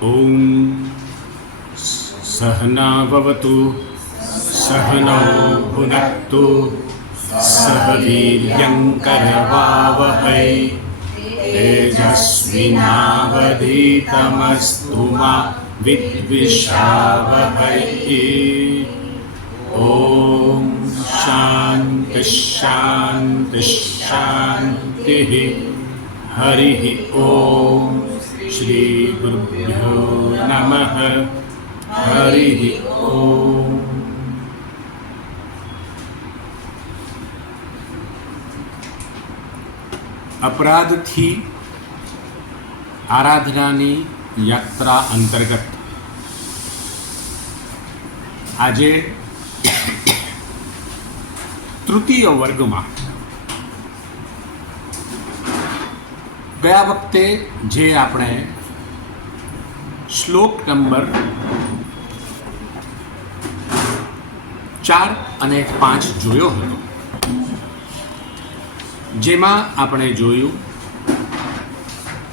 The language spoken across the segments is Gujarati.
ॐ सहना भवतु सहनौ भुनक्तु सह वीर्यङ्करवावहै तेजस्विनावधीतमस्तु मा विद्विषावहै। ॐ शान्ति शान्ति शान्तिः। हरिः ॐ श्री गुरुभ्यो नमः। हरिः ॐ। अपराधથી આરાધનાની યાત્રા અંતર્ગત આજે તૃતીય વર્ગમાં ગયા વખતે જે આપણે શ્લોક નંબર 4 અને 5 જોયો હતો, જેમાં આપણે જોયું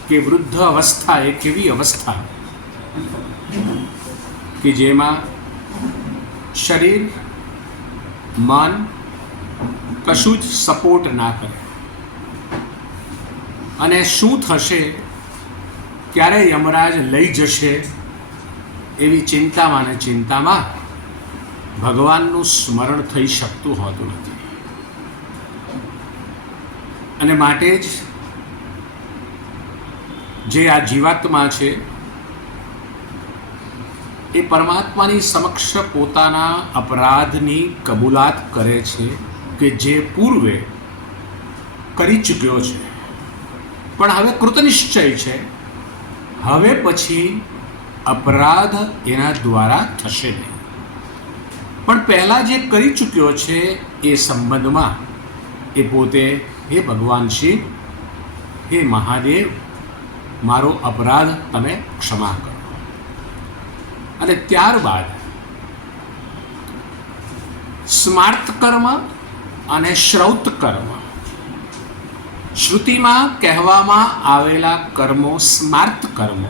કે વૃદ્ધ અવસ્થા એક એવી અવસ્થા કે જેમાં શરીર મન કશું જ સપોર્ટ ના કરે અને શું થશે, ક્યારે યમરાજ લઈ જશે એવી ચિંતામાં ને ચિંતામાં ભગવાનનું સ્મરણ થઈ શકતું હોતું નથી. અને માટે જ જે આ જીવાત્મા છે એ પરમાત્માની સમક્ષ પોતાના અપરાધની કબૂલાત કરે છે કે જે પૂર્વે કરી ચૂક્યો છે, પણ હવે કૃતનિશ્ચય છે, હવે પછી અપરાધ એના દ્વારા થશે નહીં. પણ પહેલાં જે કરી ચૂક્યો છે એ સંબંધમાં એ પોતે હે ભગવાન શિવ, હે મહાદેવ, મારો અપરાધ તમે ક્ષમા કરો. અને ત્યારબાદ સ્માર્ત કર્મ અને શ્રૌત કર્મ, શ્રુતિમાં કહેવામાં આવેલા કર્મો સ્માર્ત કર્મો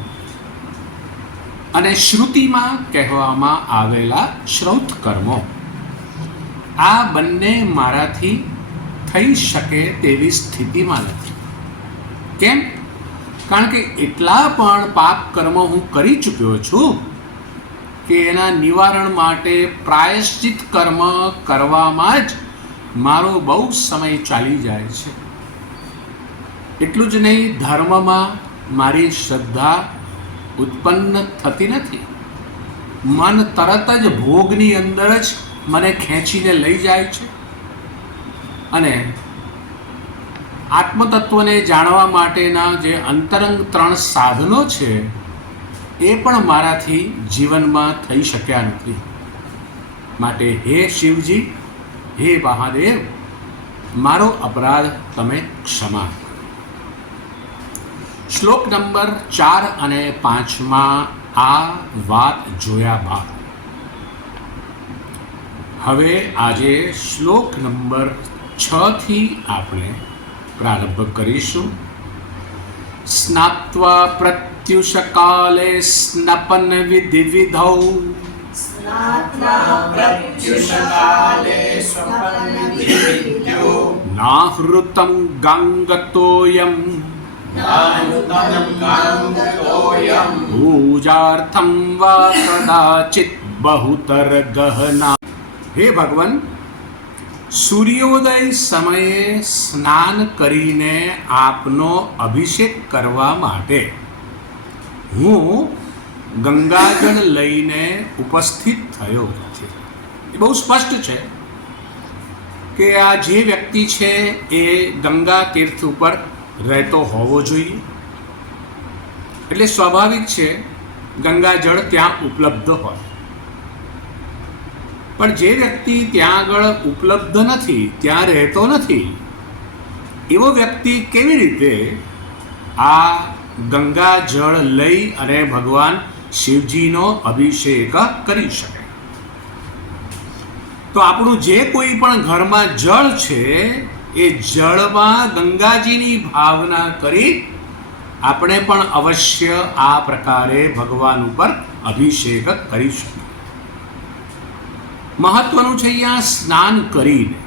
અને શ્રુતિમાં કહેવામાં આવેલા શ્રૌત કર્મો, આ બંને મારાથી થઈ શકે તેવી સ્થિતિમાં નથી. કેમ? કારણ કે એટલા પણ પાપ કર્મ હું કરી ચૂક્યો છું કે એના નિવારણ માટે પ્રાયશ્ચિત કર્મ કરવામાં જ મારો બહુ સમય ચાલી જાય છે. એટલું જ નહીં, ધર્મમાં મારી શ્રદ્ધા ઉત્પન્ન થતી નથી. મન તરત જ ભોગની અંદર જ મને ખેંચીને લઈ જાય છે અને આત્મતત્વને જાણવા માટેના જે અંતરંગ 3 સાધનો છે એ પણ મારાથી જીવનમાં થઈ શક્યા નથી. માટે હે શિવજી, હે મહાદેવ, મારો અપરાધ તમે ક્ષમા કરો. શ્લોક નંબર 4 અને 5માં આ વાત જોયા બાદ હવે આજે શ્લોક નંબર 6 થી આપણે પ્રારંભ કરીશું. સ્નાત્વા પ્રત્યુષકાલે સ્નપન વિધિવિધૌ નાહૃતં ગાંગતોયમ પૂજાર્થમ વા કદાચિત બહુતર ગહના. હે ભગવાન, સૂર્યોદય સમયે સ્નાન કરીને આપનો અભિષેક કરવા માટે હું ગંગાજળ લઈને ઉપસ્થિત થયો નથી. એ બહુ સ્પષ્ટ છે કે આ જે વ્યક્તિ છે એ ગંગા તીર્થ ઉપર રહેતો હોવો જોઈએ, એટલે સ્વાભાવિક છે ગંગાજળ ત્યાં ઉપલબ્ધ હોય. પણ જે વ્યક્તિ ત્યાં આગળ ઉપલબ્ધ નથી, ત્યાં રહેતો નથી, એવો વ્યક્તિ કેવી રીતે આ ગંગાજળ લઈ અને ભગવાન શિવજીનો અભિષેક કરી શકે? તો આપણું જે કોઈ પણ ઘરમાં જળ છે એ જળમાં ગંગાજીની ભાવના કરી આપણે પણ અવશ્ય આ પ્રકારે ભગવાન ઉપર અભિષેક કરીશું. મહત્વનું છે અહીંયા સ્નાન કરીને.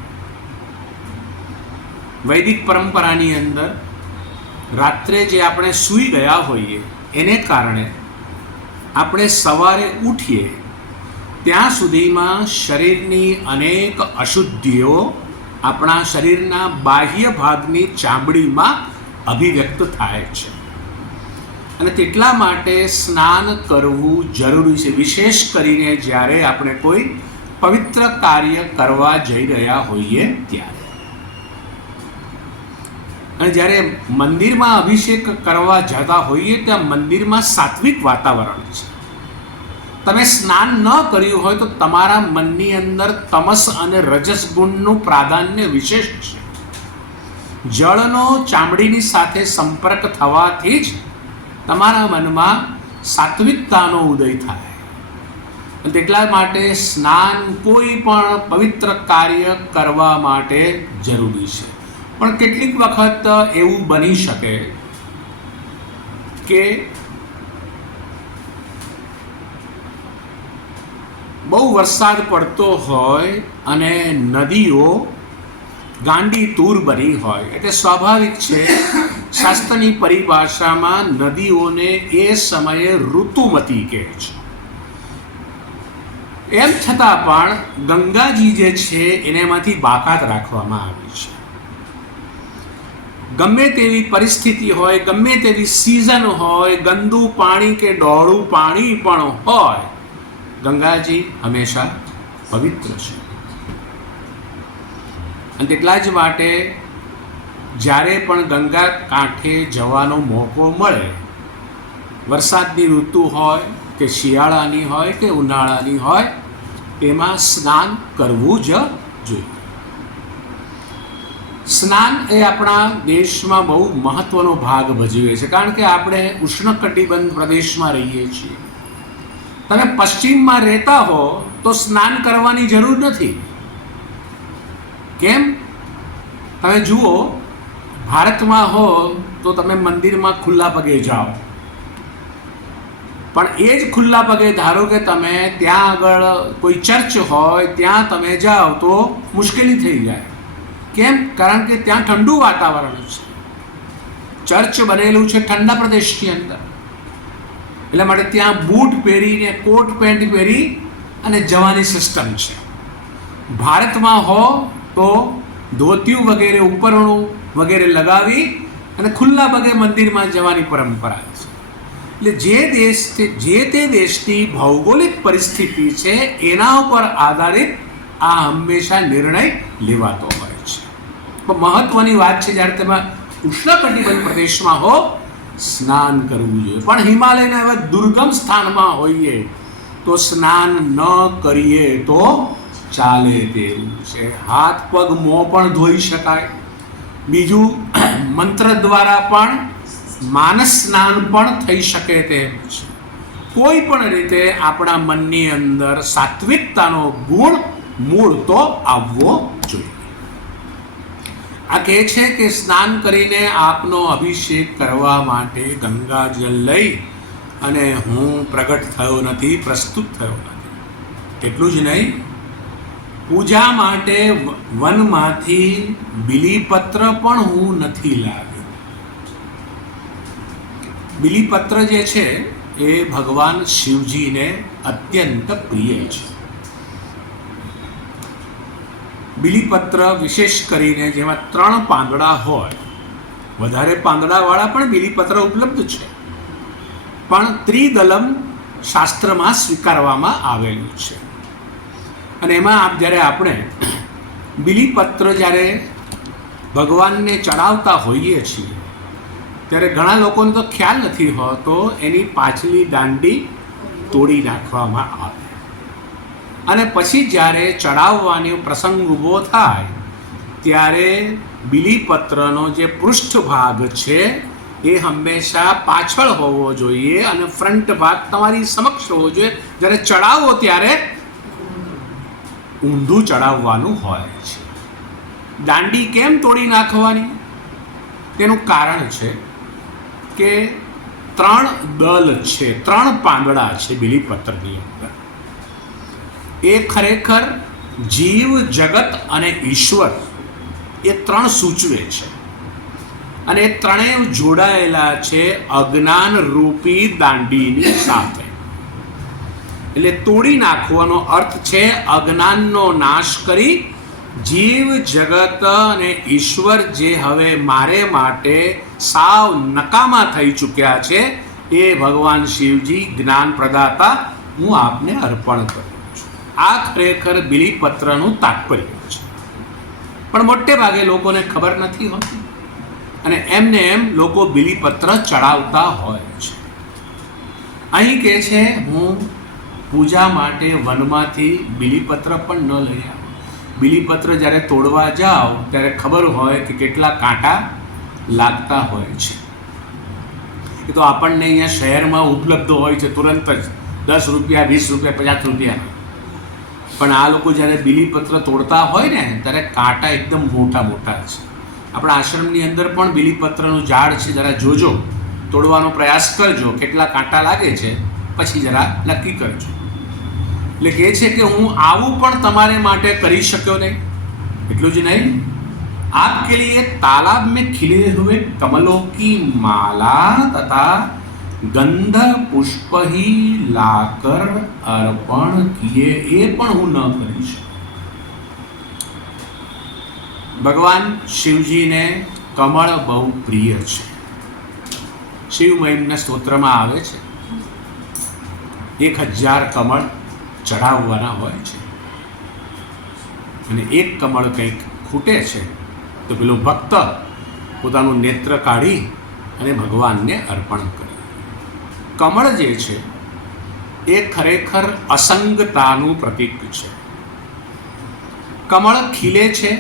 વૈદિક પરંપરાની અંદર રાત્રે જે આપણે સૂઈ ગયા હોઈએ એને કારણે આપણે સવારે ઉઠીએ ત્યાં સુધીમાં શરીરની અનેક અશુદ્ધિઓ આપણા શરીરના બાહ્ય ભાગની ચામડીમાં અભિવ્યક્ત થાય છે અને તેટલા માટે સ્નાન કરવું જરૂરી છે, વિશેષ કરીને જ્યારે આપણે કોઈ પવિત્ર કાર્ય કરવા જઈ રહ્યા હોઈએ ત્યારે. અને જ્યારે મંદિરમાં અભિષેક કરવા જતા હોઈએ ત્યાં મંદિરમાં સાત્વિક વાતાવરણ છે. તમે સ્નાન ન કર્યું હોય તો તમારા મનની અંદર તમસ અને રજસ ગુણનું પ્રાધાન્ય વિશેષ છે. જળનો ચામડીની સાથે સંપર્ક થવાથી જ તમારા મનમાં સાત્વિકતાનો ઉદય થાય. તેટલા માટે સ્નાન કોઈ પણ પવિત્ર કાર્ય કરવા માટે જરૂરી છે. પણ કેટલીક વખત એવું બની શકે કે બહુ વરસાદ પડતો હોય અને નદીઓ ગાંડી તૂર બની હોય, એટલે સ્વાભાવિક છે શાસ્ત્રની પરિભાષામાં નદીઓને એ સમયે ઋતુમતી કહે છે. એમ છતાં પણ ગંગાજી જે છે એનામાંથી બાકાત રાખવામાં આવી છે. ગમે તેવી પરિસ્થિતિ હોય, ગમે તેવી સિઝન હોય, ગંદુ પાણી કે ડોળું પાણી પણ હોય, ગંગાજી હંમેશા પવિત્ર છે. અને તેટલા જ માટે જ્યારે પણ ગંગા કાંઠે જવાનો મોકો મળે, વરસાદની ઋતુ હોય કે શિયાળાની હોય કે ઉનાળાની હોય, એમાં સ્નાન કરવું જ જોઈએ. સ્નાન એ આપણા દેશમાં બહુ મહત્વનો ભાગ ભજવે છે, કારણ કે આપણે ઉષ્ણકટિબંધ પ્રદેશમાં રહીએ છીએ. તમે પશ્ચિમમાં રહેતા હો તો સ્નાન કરવાની જરૂર નથી. કેમ? તમે જુઓ, ભારતમાં હો તો તમે મંદિરમાં ખુલ્લા પગે જાઓ, પણ એ જ ખુલ્લા પગે ધારો કે તમે ત્યાં આગળ કોઈ ચર્ચ હોય ત્યાં તમે જાઓ તો મુશ્કેલી થઈ જાય. કેમ? કારણ કે ત્યાં ઠંડુ વાતાવરણ છે. ચર્ચ બનેલું છે ઠંડા પ્રદેશની અંદર, એટલા માટે ત્યાં બૂટ પહેરીને કોટ પેન્ટ પહેરી અને જવાની સિસ્ટમ છે. ભારતમાં હો તો ધોતિયું વગેરે ઉપરણું વગેરે લગાવી અને ખુલ્લા પગે મંદિરમાં જવાની પરંપરા છે. એટલે જે તે દેશની ભૌગોલિક પરિસ્થિતિ છે એના ઉપર આધારિત આ હંમેશા નિર્ણય લેવાતો હોય છે. પણ મહત્વની વાત છે, જ્યારે તમે ઉષ્ણકટિબંધ પ્રદેશમાં હો સ્નાન કરવું જોઈએ. પણ હિમાલયના એવા દુર્ગમ સ્થાનમાં હોઈએ તો સ્નાન ન કરીએ તો ચાલે તેવું છે. હાથ પગ મોં પણ ધોઈ શકાય. બીજું, મંત્ર દ્વારા પણ માનસ સ્નાન પણ થઈ શકે તેમ છે. કોઈ પણ રીતે આપણા મનની અંદર સાત્વિકતાનો ગુણ મૂળ તો આવવો જોઈએ. આ કહે છે કે સ્નાન કરીને આપનો અભિષેક કરવા માટે ગંગાજળ લઈ અને હું પ્રગટ થયો નથી, પ્રસ્તુત થયો નથી. એટલું જ નહીં, પૂજા માટે વનમાંથી બીલીપત્ર પણ હું નથી લાવ્યો. બીલીપત્ર જે છે એ ભગવાન શિવજીને અત્યંત પ્રિય છે. બીલીપત્ર વિશેષ કરીને જેમાં 3 પાંદડા હોય, વધારે પાંદડાવાળા પણ બીલીપત્ર ઉપલબ્ધ છે, પણ ત્રિદલમ શાસ્ત્રમાં સ્વીકારવામાં આવેલું છે. અને એમાં જ્યારે આપણે બીલીપત્ર જ્યારે ભગવાનને ચડાવતા હોઈએ છીએ ત્યારે ઘણા લોકોને તો ખ્યાલ નથી હોતો, એની પાછલી દાંડી તોડી નાખવામાં આવે અને પછી જ્યારે ચડાવવાનો પ્રસંગ ઊભો થાય ત્યારે બીલીપત્રનો જે પૃષ્ઠભાગ છે એ હંમેશા પાછળ હોવો જોઈએ અને ફ્રન્ટ ભાગ તમારી સમક્ષ હોવો જોઈએ. જ્યારે ચડાવો ત્યારે ઊંધું ચડાવવાનું હોય છે. દાંડી કેમ તોડી નાખવાની? તેનું કારણ છે કે 3 દલ છે, 3 પાંદડા છે બીલીપત્રની અંદર. એ ખરેખર જીવ, જગત અને ઈશ્વર એ 3 સૂચવે છે. અને એ ત્રણેય જોડાયેલા છે અજ્ઞાન રૂપી દાંડીની સાથે. એટલે તોડી નાખવાનો અર્થ છે અજ્ઞાનનો નાશ કરી જીવ, જગત અને ઈશ્વર જે હવે મારે માટે સાવ નકામા થઈ ચૂક્યા છે એ ભગવાન શિવજી જ્ઞાન પ્રદાતા હું આપને અર્પણ કરું છું. આ ખરેખર બીલીપત્રનું તાત્પર્ય છે. પણ મોટે ભાગે લોકોને ખબર નથી હોતી અને એમને એમ લોકો બીલીપત્ર ચડાવતા હોય છે. અહીં કહે છે હું પૂજા માટે વનમાંથી બીલીપત્ર પણ ન લઈ આવું. બીલીપત્ર જ્યારે તોડવા જાઓ ત્યારે ખબર હોય કે કેટલા કાંટા લાગતા હોય છે. એ તો આપણને અહીંયા શહેરમાં ઉપલબ્ધ હોય છે તુરંત જ, 10 રૂપિયા, 20 રૂપિયા, 50 રૂપિયા. પણ આ લોકો જ્યારે બીલીપત્ર તોડતા હોય ને ત્યારે કાંટા એકદમ મોટા મોટા છે. આપણા આશ્રમની અંદર પણ બીલીપત્રનું ઝાડ છે, જરા જોજો, તોડવાનો પ્રયાસ કરજો, કેટલા કાંટા લાગે છે પછી જરા નક્કી કરજો. એટલે કહે છે કે હું આવું પણ તમારે માટે કરી શક્યો નહીં. એટલું જ નહીં, आपके लिए तालाब में खिले हुए कमलों की माला तथा गंध पुष्प ही लाकर अर्पण किए ये पण હું ન કરી શકું. ભગવાન શિવજીને કમળ બહુ પ્રિય છે. શિવ મહિમના સ્તોત્રમાં આવે છે 1000 કમળ ચઢાવવાના હોય છે અને એક કમળ કંઈક ખૂટે છે તો પેલો ભક્ત પોતાનું નેત્ર કાઢી અને ભગવાનને અર્પણ કરે. કમળ જે છે એ ખરેખર અસંગતાનું પ્રતીક છે. કમળ ખીલે છે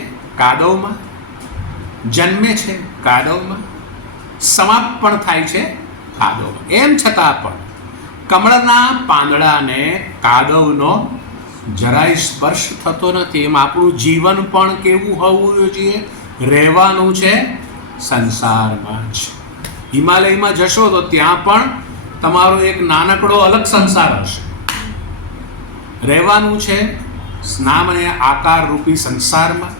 કાદવમાં, જન્મે છે કાદવમાં, સમાપ્ત પણ થાય છે કાદવમાં. એમ છતાં પણ કમળના પાંદડાને કાદવનો જરાય સ્પર્શ થતો નથી. એમ આપણું જીવન પણ કેવું હોવું જોઈએ? રહેવાનું છે સંસારમાં જ. હિમાલયમાં જશો તો ત્યાં પણ તમારો એક નાનકડો અલગ સંસાર હશે. રહેવાનું છે નામ અને આકાર રૂપી સંસારમાં.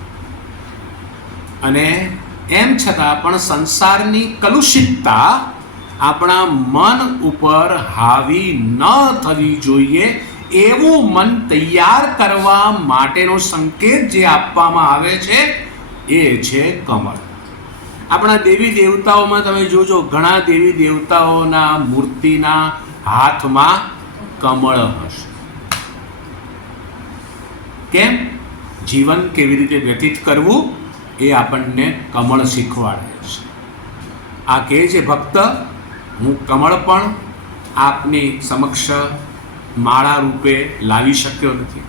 અને એમ છતાં પણ સંસારની કલુષિતતા આપણા મન ઉપર હાવી ન થવી જોઈએ. એવું મન તૈયાર કરવા માટેનો સંકેત જે આપવામાં આવે છે એ છે કમળ. આપણા દેવી દેવતાઓમાં તમે જોજો, ઘણા દેવી દેવતાઓના મૂર્તિના હાથમાં કમળ હશે. કેમ? જીવન કેવી રીતે વ્યતીત કરવું એ આપણને કમળ શીખવાડે છે. આ કહે છે ભક્ત, હું કમળ પણ આપની સમક્ષ માળા રૂપે લાવી શક્યો નથી.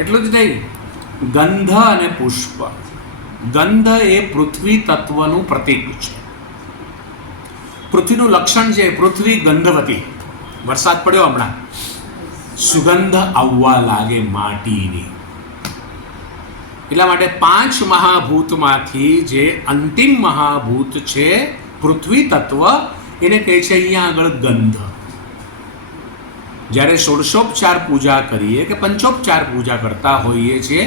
એટલું જ નહીં, ગંધ અને પુષ્પ. ગંધ એ પૃથ્વી તત્વનું પ્રતીક છે. પૃથ્વીનું લક્ષણ છે પૃથ્વી ગંધવતી. વરસાદ પડ્યો હમણાં, સુગંધ આવવા લાગે માટીની. એટલા માટે 5 મહાભૂતમાંથી જે અંતિમ મહાભૂત છે પૃથ્વી તત્વ, એને કહે છે અહીંયા આગળ ગંધ. જ્યારે ષોડશોપચાર પૂજા કરીએ કે પંચોપચાર પૂજા કરતા હોઈએ છીએ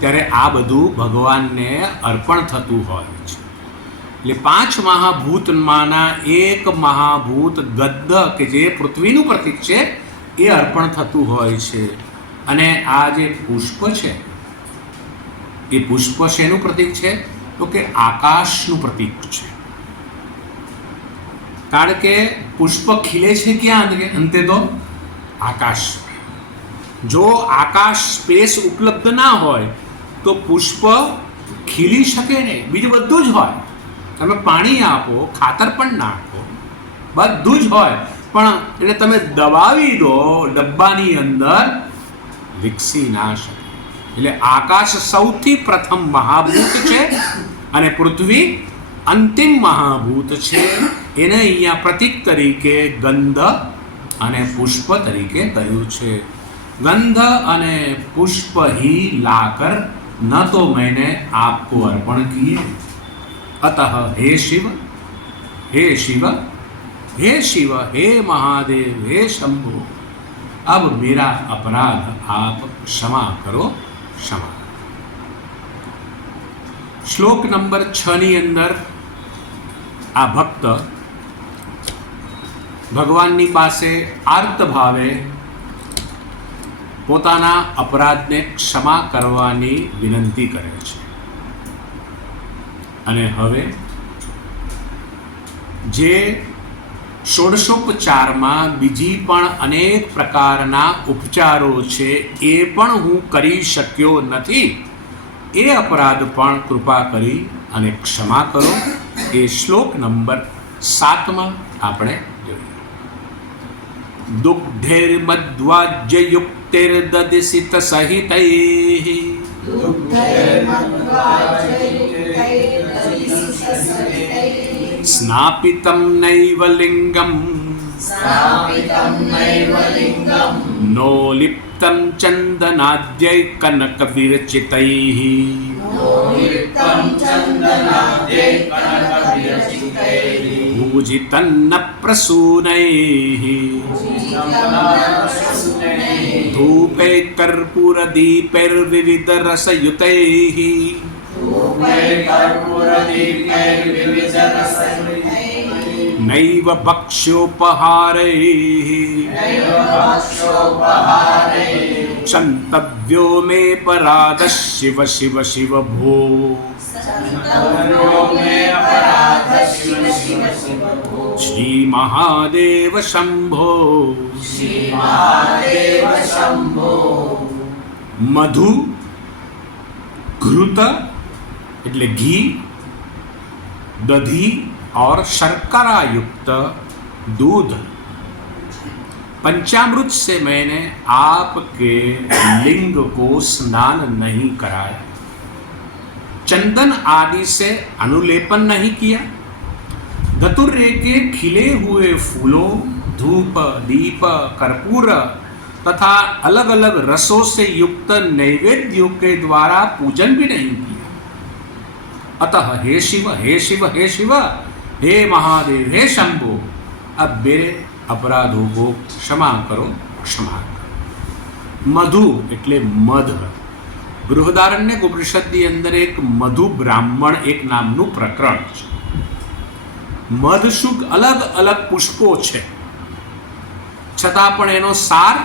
ત્યારે આ બધું ભગવાનને અર્પણ થતું હોય છે. એટલે 5 મહાભૂતમાંના એક મહાભૂત ગદ્ધ કે જે પૃથ્વીનું પ્રતીક છે એ અર્પણ થતું હોય છે. અને આ જે પુષ્પ છે એ પુષ્પ શેનું પ્રતીક છે? તો કે આકાશનું પ્રતીક છે. કારણ કે પુષ્પ ખીલે છે ક્યાં? અંતે તો આકાશ. જો આકાશ સ્પેસ ઉપલબ્ધ ના હોય તો પુષ્પ ખીલી શકે નહીં. બીજું બધું જ હોય, તમે પાણી આપો, ખાતર પણ નાખો, બધું જ હોય, પણ એટલે તમે દબાવી દો ડબ્બાની અંદર, વિકસી ના શકે. એટલે આકાશ સૌથી પ્રથમ મહાભૂત છે અને પૃથ્વી અંતિમ મહાભૂત છે. એને અહીંયા પ્રતીક તરીકે ગંધ અને પુષ્પ તરીકે કહ્યું છે. गंध अने पुष्प ही लाकर न तो मैंने आपको अर्पण किए, अतः हे शिव हे शिव, हे महादेव, हे शंभो, अब मेरा अपराध आप क्षमा करो, क्षमा। श्लोक नंबर 6 ની અંદર આ ભક્ત ભગવાનની પાસે આર્ત ભાવે પોતાના અપરાધને ક્ષમા કરવાની વિનંતી કરે છે અને હવે જે ષોડશોપચારમાં બીજી પણ અનેક પ્રકારના ઉપચારો છે એ પણ હું કરી શક્યો નથી, એ અપરાધ પણ કૃપા કરી અને ક્ષમા કરો, એ શ્લોક નંબર 7 આપણે જોઈએ. દુગ્ધૈર્મદ્વાજ્યયુક્તૈર્દધિસિત સહિતૈઃ સ્નાપિતં નૈવ લિંગમ નોલિપ્तं ચંદનાદ્યૈ કનકવિરચિતૈઃ પૂજિતન્ન પ્રસૂનૈઃ ધૂપૈ કર્પૂરદીપૈર્વિવિધરસયુતૈઃ નૈવ ભક્ષ્યોપહારૈઃ क्षन्तव्यो मे पराध शिव शिव शिव भो। श्री महादेव शंभो। मधु घृत એટલે ઘી, दधी और शर्करा युक्त दूध, पंचामृत से मैंने आपके लिंग को स्नान नहीं कराया, चंदन आदि से अनुलेपन नहीं किया, धतुर्रे के खिले हुए फूलों, धूप, दीप, कर्पूर तथा अलग अलग रसों से युक्त नैवेद्यों के द्वारा पूजन भी नहीं किया। अतः हे शिव, हे शिव, हे शिव, हे महादेव, हे शंभो, अब मेरे अपराधों को क्षमा करो, क्षमा करो। मधु એટલે મધ. બૃહદારણ્યક ઉપનિષદની અંદર એક મધુ બ્રાહ્મણ એક નામનું પ્રકરણ છે. મધશુક અલગ અલગ પુષ્પો છે, છતાં પણ એનો સાર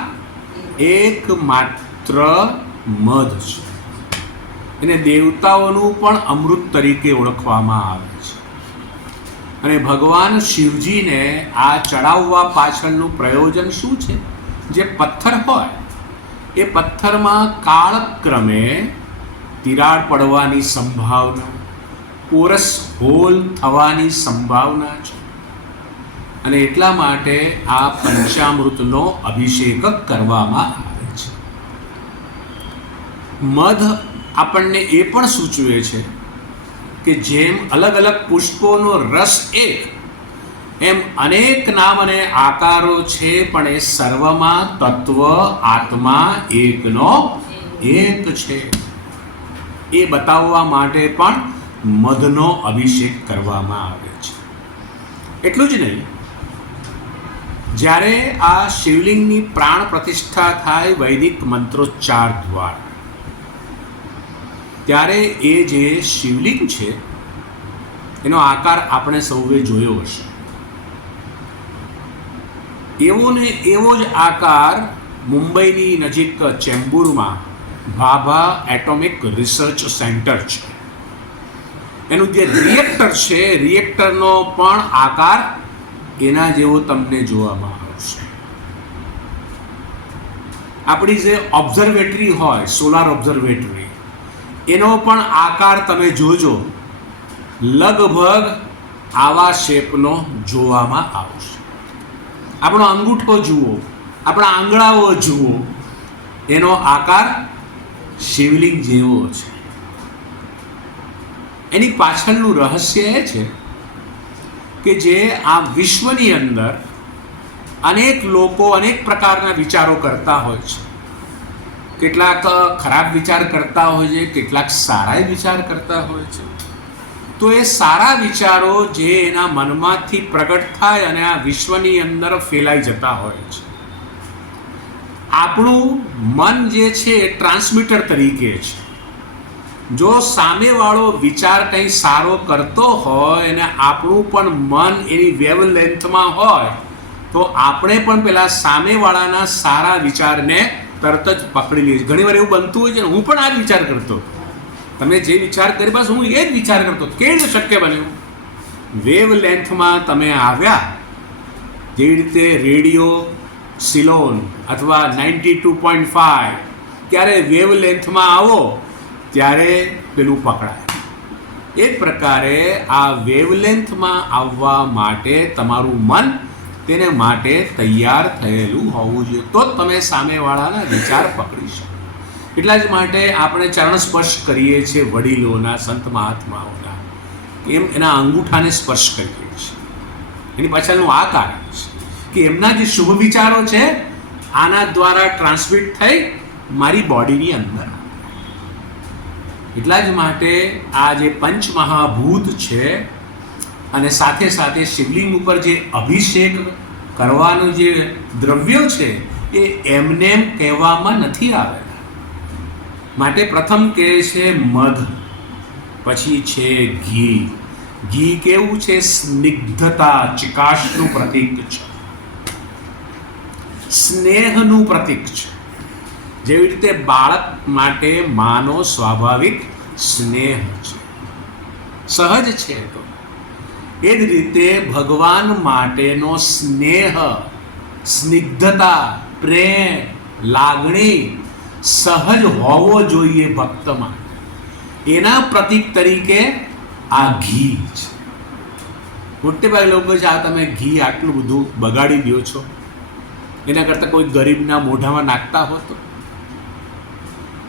એક માત્ર મધ છે. એને દેવતાઓનું પણ અમૃત તરીકે ઓળખવામાં આવે છે. અને ભગવાન શિવજીને આ ચડાવવા પાછળનું પ્રયોજન શું છે? જે પથ્થર હોય એ પથ્થરમાં કાળક્રમે તિરાડ પડવાની સંભાવના, કોરસ હોલ થવાની સંભાવના છે અને એટલા માટે આ પંચામૃતનો અભિષેક કરવામાં આવે છે. મધ આપણને એ પણ સૂચવે છે કે જેમ અલગ અલગ પુષ્પોનો રસ એક, એમ અનેક નામ અને આકારો છે, પણ એ સર્વમાં તત્વ આત્મા એકનો એક છે. એ બતાવવા માટે પણ મધનો અભિષેક કરવામાં આવે છે. એટલું જ નહીં, જ્યારે આ શિવલિંગની પ્રાણ પ્રતિષ્ઠા થાય વૈદિક મંત્રોચ્ચાર દ્વારા, ત્યારે એ જે શિવલિંગ છે એનો આકાર આપણે સૌએ જોયો હશે. એવો ને એવો જ આકાર મુંબઈની નજીક ચેમ્બુરમાં ભાભા એટોમિક રિસર્ચ સેન્ટર છે. એનું જે રિએક્ટર છે, રિએક્ટરનો પણ આકાર એના જેવો તમને જોવામાં આવશે. આપણી જે ઓબ્ઝર્વેટરી હોય, સોલાર ઓબ્ઝર્વેટરી, એનો પણ આકાર તમે જોજો, લગભગ આવા શેપનો જોવામાં આવશે. આપણો અંગૂઠો જુઓ, આપણા આંગળાઓ જુઓ, એનો આકાર શિવલિંગ જેવો છે. એની પાછળનું રહસ્ય એ છે કે જે આ વિશ્વની અંદર અનેક લોકો અનેક પ્રકારના વિચારો કરતા હોય છે. કેટલાક ખરાબ વિચાર કરતા હોય છે, કેટલાક સારા વિચાર કરતા હોય છે. તો એ સારા વિચારો જે એના મનમાંથી પ્રગટ થાય અને આ વિશ્વની અંદર ફેલાઈ જતા હોય છે. આપણું મન જે છે એ ટ્રાન્સમીટર તરીકે છે. જો સામેવાળો વિચાર કંઈ સારો કરતો હોય અને આપણું પણ મન એની વેવલેન્થમાં હોય તો આપણે પણ પેલા સામેવાળાના સારા વિચારને તરત જ પકડી લઈએ. ઘણી વાર એવું બનતું હોય છે ને, હું પણ આ જ વિચાર કરતો, તમે જે વિચાર કરી બસ હું એ જ વિચાર કરતો. કેવી રીતે શક્ય બન્યું? વેવલેન્થમાં તમે આવ્યા. જેવી રીતે રેડિયો સિલોન અથવા 92.5 ક્યારે વેવલેન્થમાં આવો ત્યારે પેલું પકડાય. એ જ પ્રકારે આ વેવલેન્થમાં આવવા માટે તમારું મન તેને માટે તૈયાર થયેલું હોવું જોઈએ, તો જ તમે સામેવાળાના વિચાર પકડી શકો. એટલા જ માટે આપણે ચરણ સ્પર્શ કરીએ છીએ વડીલોના, સંત મહાત્માઓના, એમ એના અંગૂઠાને સ્પર્શ કરીએ છીએ. એની પાછળનું આ કારણ છે કે એમના જે શુભ વિચારો છે આના દ્વારા ટ્રાન્સમિટ થઈ મારી બોડીની અંદર. એટલા જ માટે આ જે પંચમહાભૂત છે અને સાથે સાથે શિવલિંગ ઉપર જે અભિષેક કરવાનું જે દ્રવ્યો છે એ એમને એમ કહેવામાં નથી આવેલા. માટે પ્રથમ કહે છે મધ, પછી છે ઘી. ઘી કેવું છે? સ્નિગ્ધતા, ચિકાશનું પ્રતીક છે, સ્નેહનું પ્રતીક છે. જેવી રીતે બાળક માટે માનો સ્વાભાવિક સ્નેહ છે, સહજ છે, તો એ જ રીતે ભગવાન માટેનો સ્નેહ, સ્નિગ્ધતા, પ્રેમ, લાગણી સહજ હોવો જોઈએ ભક્તમાં. એના પ્રતીક તરીકે આ ઘી છે. મોટે ભાગે લોકો છે આ તમે ઘી આટલું બધું બગાડી દો છો, એના કરતાં કોઈ ગરીબના મોઢામાં નાખતા હો તો.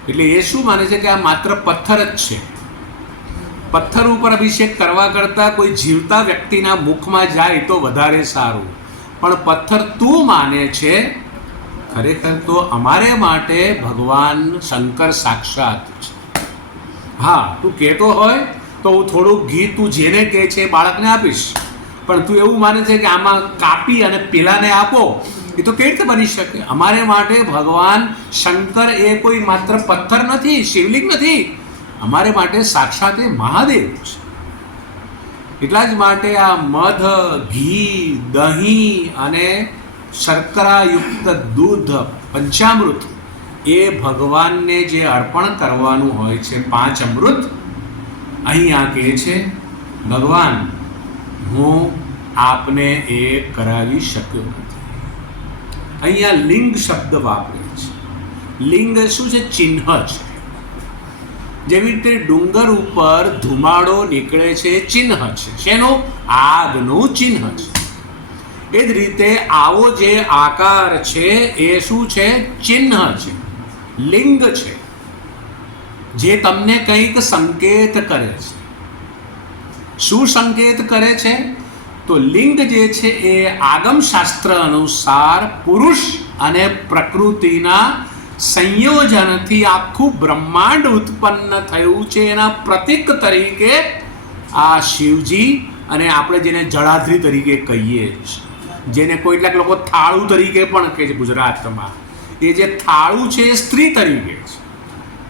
એટલે એ શું માને છે કે આ માત્ર પથ્થર જ છે. પથ્થર ઉપર અભિષેક કરવા કરતાં કોઈ જીવતા વ્યક્તિના મુખમાં જાય તો વધારે સારું. પણ પથ્થર તું માને છે, ખરેખર તો અમારે માટે ભગવાન શંકર સાક્ષાત છે. હા, તું કહેતો હોય તો હું થોડુંક ઘી તું જેને કહે છે એ બાળકને આપીશ, પણ તું એવું માને છે કે આમાં કાપી અને પેલાને આપો, એ તો કેવી રીતે બની શકે? અમારે માટે ભગવાન શંકર એ કોઈ માત્ર પથ્થર નથી, શિવલિંગ નથી. અમારે માટે સાક્ષાત એ મહાદેવ છે. એટલા જ માટે આ મધ, ઘી, દહીં અને શર્કરાયુક્ત દૂધ, પંચામૃત એ ભગવાનને જે અર્પણ કરવાનું હોય છે, 5 અમૃત, અહીંયા કહે છે ભગવાન હું આપને એ કરાવી શક્યો નથી. અહીંયા લિંગ શબ્દ વાપરે છે. લિંગ શું છે? ચિહ્ન છે. જેવી રીતે ડુંગર ઉપર ધુમાડો નીકળે છે, ચિહ્ન છે. શેનું? આગનું ચિહ્ન છે. એ જ રીતે આવો જે આકાર છે એ શું છે? ચિહ્ન છે, લિંગ છે, જે તમને કંઈક સંકેત કરે છે. શું સંકેત કરે છે? તો લિંગ જે છે એ આગમ શાસ્ત્ર અનુસાર પુરુષ અને પ્રકૃતિના સંયોજનથી આખું બ્રહ્માંડ ઉત્પન્ન થયું છે. એના પ્રતીક તરીકે આ શિવજી, અને આપણે જેને જળાધરી તરીકે કહીએ છીએ, જેને કેટલાક લોકો થાળું તરીકે પણ કહે છે ગુજરાતમાં, એ જે થાળું છે એ સ્ત્રી તરીકે છે.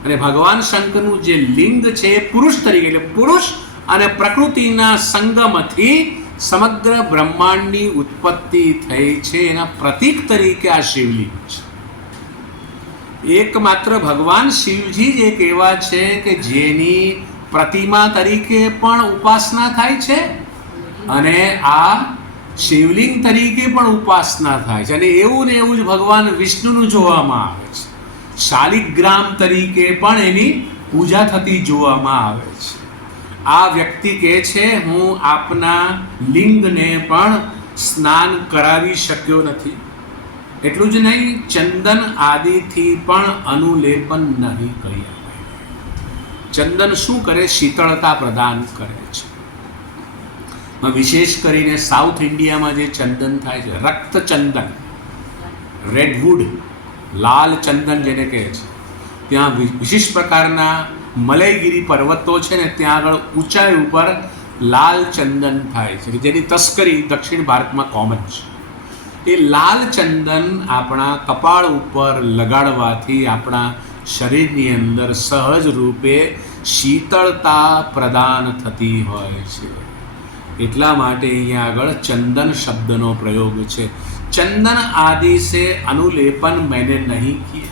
અને ભગવાન શંકરનું જે લિંગ છે એ પુરુષ તરીકે, એટલે પુરુષ અને પ્રકૃતિના સંગમથી સમગ્ર બ્રહ્માંડની ઉત્પત્તિ થઈ છે. એના પ્રતીક તરીકે આ શિવલિંગ છે. એકમાત્ર ભગવાન શિવજી જ એક એવા છે કે જેની પ્રતિમા તરીકે પણ ઉપાસના થાય છે અને આ શિવલિંગ તરીકે પણ ઉપાસના થાય છે. અને એવું ને એવું જ ભગવાન વિષ્ણુનું જોવામાં આવે છે. શાલિગ્રામ તરીકે પણ એની પૂજા થતી જોવામાં આવે છે. આ વ્યક્તિ કહે છે હું આપના લિંગને પણ સ્નાન કરાવી શક્યો નથી. એટલું જ નહીં, ચંદન આદિથી પણ અનુલેપન નહીં કરી અપાય. ચંદન શું કરે? શીતળતા પ્રદાન કરે છે. વિશેષ કરીને સાઉથ ઇન્ડિયામાં જે ચંદન થાય છે, રક્ત ચંદન, રેડવુડ, લાલ ચંદન જેને કહે છે, ત્યાં વિશેષ પ્રકારના મલયગીરી પર્વતો છે ને ત્યાં આગળ ઊંચાઈ ઉપર લાલ ચંદન થાય છે, જેની તસ્કરી દક્ષિણ ભારતમાં કોમન છે. એ લાલ ચંદન આપણા કપાળ ઉપર લગાડવાથી આપણા શરીરની અંદર સહજ રૂપે શીતળતા પ્રદાન થતી હોય છે. એટલા માટે અહીંયા આગળ ચંદન શબ્દનો પ્રયોગ છે. ચંદન આદि से अनुलेपन मैंने नहीं किए,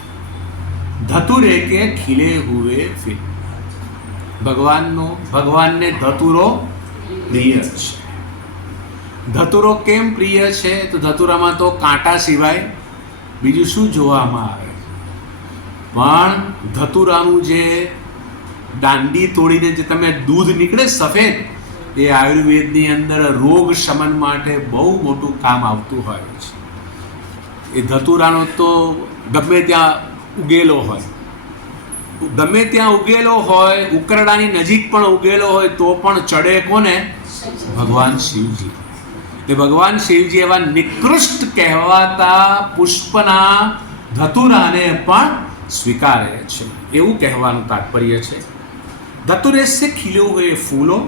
धतुरे के खिले हुए फिर. ભગવાનને ધતુરો પ્રિય છે. ધતુરો કેમ પ્રિય છે? તો ધતુરામાં તો કાંટા સિવાય બીજું શું જોવામાં આવે છે? પણ ધતુરાનું જે દાંડી તોડીને જે તમે દૂધ નીકળે સફેદ, એ આયુર્વેદની અંદર રોગ શમન માટે બહુ મોટું કામ આવતું હોય છે. એ ધતુરાનો તો ગમે ત્યાં ઉગેલો હોય, ગમે ત્યાં ઉગેલો હોય, ઉકરડાની નજીક પણ ઉગેલો હોય તો પણ ચડે કોને? ભગવાન શિવજી. એ ભગવાન શિવજી એવા નિકૃષ્ટ કહેવાતા પુષ્પના ધતુરાને પણ સ્વીકારે છે, એવું કહેવાનું તાત્પર્ય છે. ધતુરે સે ખીલે હુએ ફૂલો.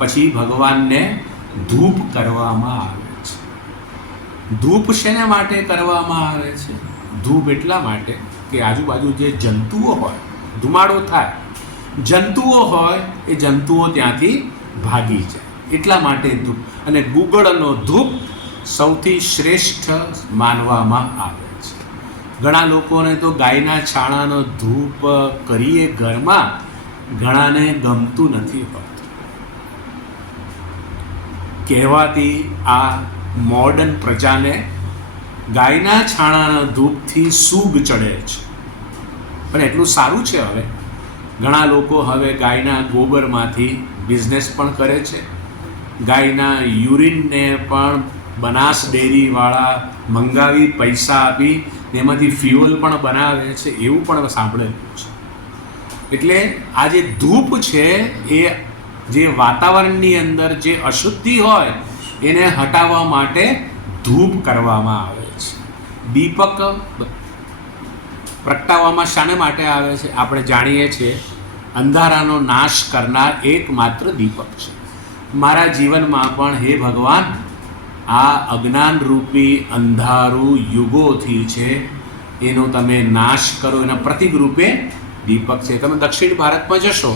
પછી ભગવાનને ધૂપ કરવામાં આવે છે. ધૂપ શેના માટે કરવામાં આવે છે? ધૂપ એટલા માટે કે આજુબાજુ જે જંતુઓ હોય, ધુમાડો થાય, જંતુઓ હોય, એ જંતુઓ ત્યાંથી ભાગી જાય, એટલા માટે ધૂપ. અને ગુગળનો ધૂપ સૌથી શ્રેષ્ઠ માનવામાં આવે છે. ઘણા લોકોને તો ગાયના છાણાનો ધૂપ કરીએ ઘરમાં, ઘણાને ગમતું નથી હોતું. કહેવાતી આ મોડર્ન પ્રજાને ગાયના છાણાના ધૂપથી સૂગ ચડે છે. પણ એટલું સારું છે, હવે ઘણા લોકો હવે ગાયના ગોબરમાંથી બિઝનેસ પણ કરે છે. ગાયના યુરિનને પણ બનાસ ડેરીવાળા મંગાવી પૈસા આપી એમાંથી ફ્યુઅલ પણ બનાવે છે, એવું પણ સાંભળેલું છે. એટલે આ જે ધૂપ છે એ જે વાતાવરણની અંદર જે અશુદ્ધિ હોય એને હટાવવા માટે ધૂપ કરવામાં આવે છે. દીપક પ્રગટાવવામાં શાને માટે આવે છે? આપણે જાણીએ છીએ અંધારાનો નાશ કરનાર એકમાત્ર દીપક છે. મારા જીવનમાં પણ હે ભગવાન, આ અજ્ઞાન રૂપી અંધારું યુગોથી છે, એનો તમે નાશ કરો, એના પ્રતિક રૂપે દીપક છે. તમે દક્ષિણ ભારતમાં જશો,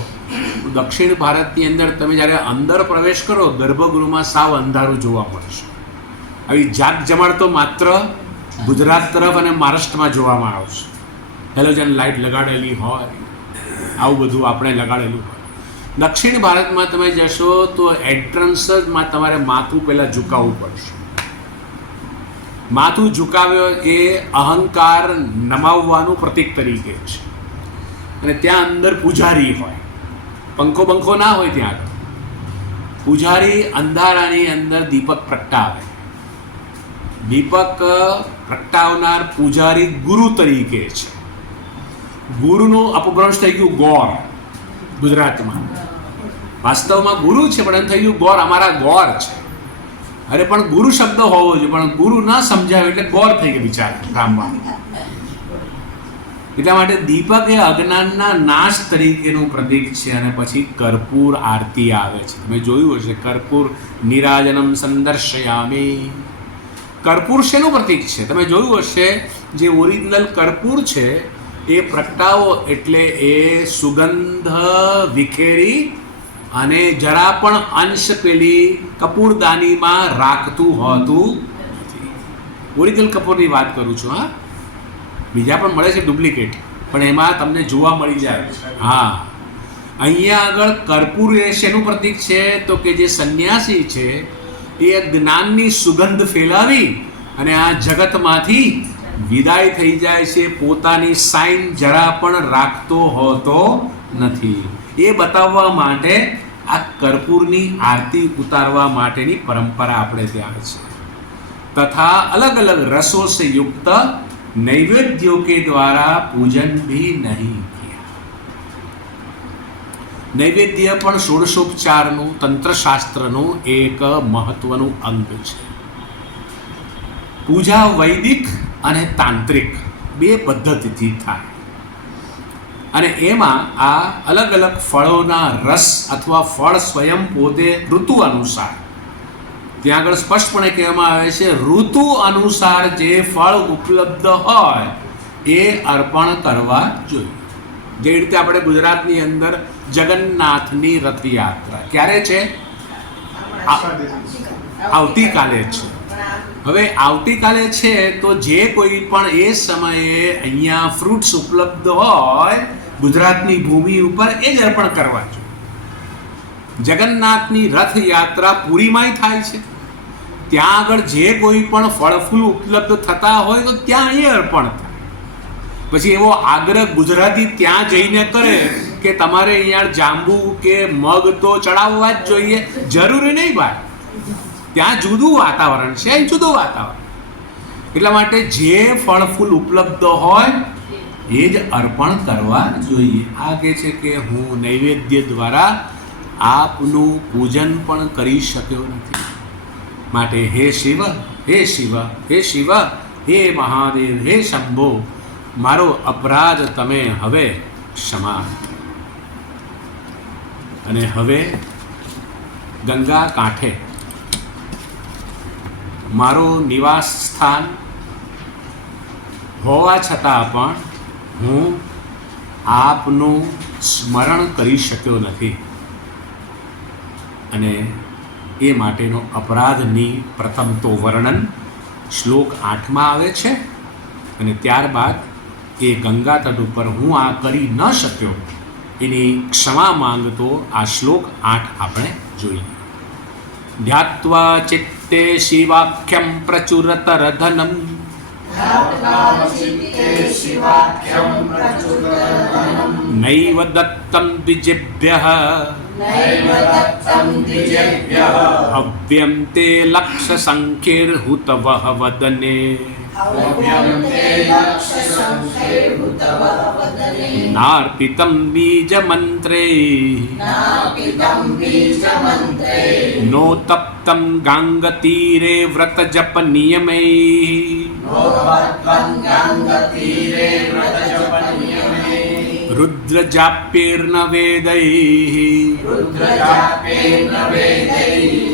દક્ષિણ ભારતની અંદર તમે જ્યારે અંદર પ્રવેશ કરો, ગર્ભગૃહમાં સાવ અંધારું જોવા મળશે. આવી જાગ જમાડ તો માત્ર ગુજરાત તરફ અને મહારાષ્ટ્રમાં જોવામાં આવશે. હેલોજન લાઇટ લગાડેલી હોય, આવું બધું આપણે લગાડેલું હોય. દક્ષિણ ભારતમાં તમે જશો તો એન્ટ્રન્સમાં તમારે માથું પહેલાં ઝુકાવવું પડશે. માથું ઝુકાવ્યો એ અહંકાર નમાવવાનું પ્રતીક તરીકે છે. અને ત્યાં અંદર પૂજારી હોય, પંખો બંખો ના હોય ત્યાં આગળ. પૂજારી અંધારાની અંદર દીપક પ્રગટાવે. દીપક પ્રગટાવનાર પૂજારી ગુરુ તરીકે છે. ગુરુનું અપભ્રંશ થઈ ગયું ગોર ગુજરાતમાં. વાસ્તવમાં ગુરુ છે પણ એમ થઈ ગયું ગોર, અમારા ગોર છે. અરે પણ ગુરુ શબ્દ હોવો જોઈએ, પણ ગુરુ ન સમજાવે એટલે ગોર થઈ ગયા બિચારા ગામમાં. એટલા માટે દીપક એ અજ્ઞાનના નાશ તરીકેનું પ્રતીક છે. અને પછી કર્પૂર આરતી આવે છે. તમે જોયું હશે, કર્પૂર નિરાજનમ સંદર્શયામી. કર્પૂર શેનું પ્રતીક છે? તમે જોયું હશે, જે ઓરિજિનલ કર્પૂર છે એ પ્રગટાવો એટલે એ સુગંધ વિખેરી અને જરા પણ અંશ પેલી કપૂરદાનીમાં રાખતું હોતું નથી. ઓરિજિનલ કપૂરની વાત કરું છું. હા, બીજા પણ મળે છે ડુપ્લિકેટ, પણ એમાં તમને જોવા મળી જાય. હા, અહીંયા આગળ કર્પૂર એ શેનું પ્રતીક છે? તો કે જે સંન્યાસી છે એ જ્ઞાનની સુગંધ ફેલાવી અને આ જગતમાંથી વિદાય થઈ જાય છે. પોતાની સાઇન જરા પણ રાખતો હોતો નથી. એ બતાવવા માટે આ કર્પૂરની આરતી ઉતારવા માટેની પરંપરા આપણે ત્યાં છે. તથા અલગ અલગ રસો से युक्त नैवेद्यों के द्वारा पूजन भी नहीं किया. નૈવેદ્ય પણ ષોડશોપચારનું તંત્રશાસ્ત્રનું એક મહત્વનું અંગ છે. પૂજા વૈદિક અને તાંત્રિક બે પદ્ધતિથી થાય. અને એમાં આ અલગ અલગ ફળોના રસ અથવા ફળ સ્વયં પોતે ઋતુ અનુસાર, ત્યાં આગળ સ્પષ્ટપણે કહેવામાં આવે છે ઋતુ અનુસાર જે ફળ ઉપલબ્ધ હોય એ અર્પણ કરવા જોઈએ. જે રીતે આપણે ગુજરાતની અંદર જગન્નાથની રથયાત્રા ક્યારે છે? આવતીકાલે છે. હવે આવતીકાલે છે તો જે કોઈ પણ એ સમયે અહીંયા ફ્રૂટ્સ ઉપલબ્ધ હોય ગુજરાતની ભૂમિ ઉપર એ જ અર્પણ કરવા જોઈએ. જગન્નાથની રથયાત્રા પુરીમાંય થાય છે, ત્યાં આગળ જે કોઈ પણ ફળ ફૂલ ઉપલબ્ધ થતા હોય તો ત્યાં એ અર્પણ થાય. પછી એવો આગ્રહ ગુજરાતી ત્યાં જઈને કરે કે તમારે અહીંયા જાંબુ કે મગ તો ચડાવવા જ જોઈએ, જરૂરી નહીં ભાઈ. ત્યાં જુદું વાતાવરણ છે, અહીં જુદું વાતાવરણ. એટલા માટે જે ફળ ફૂલ ઉપલબ્ધ હોય એ જ અર્પણ કરવા જોઈએ. આ કહે છે કે હું નૈવેદ્ય દ્વારા આપનું પૂજન પણ કરી શક્યો નથી, માટે હે શિવ, હે શિવ, હે શિવ, હે મહાદેવ, હે શંભો, મારો અપરાધ તમે હવે ક્ષમા. અને હવે ગંગા કાંઠે મારું નિવાસ સ્થાન હોવા છતાં પણ હું આપનું સ્મરણ કરી શક્યો નથી, અને એ માટેનો અપરાધની પ્રથમ તો વર્ણન શ્લોક 8માં આવે છે, અને ત્યારબાદ એ ગંગા તટ ઉપર હું આ કરી ન શક્યો એની ક્ષમા માંગતો આ શ્લોક 8 આપણે જોઈએ. ધ્યાત્વા ચિત્તે શિવાખ્યમ પ્રચુરતરધનમ નૈવ દત્તમ દ્વિજેભ્યઃ હવ્યમ તે લક્ષ સંખ્યૈર્હુતવઃ વદને નાર્પિતમ બીજમંત્રે નોતપ્તમ ગાંગતીરે વ્રતજપ નિયમૈ रुद्रजाप्येर्न वेदैः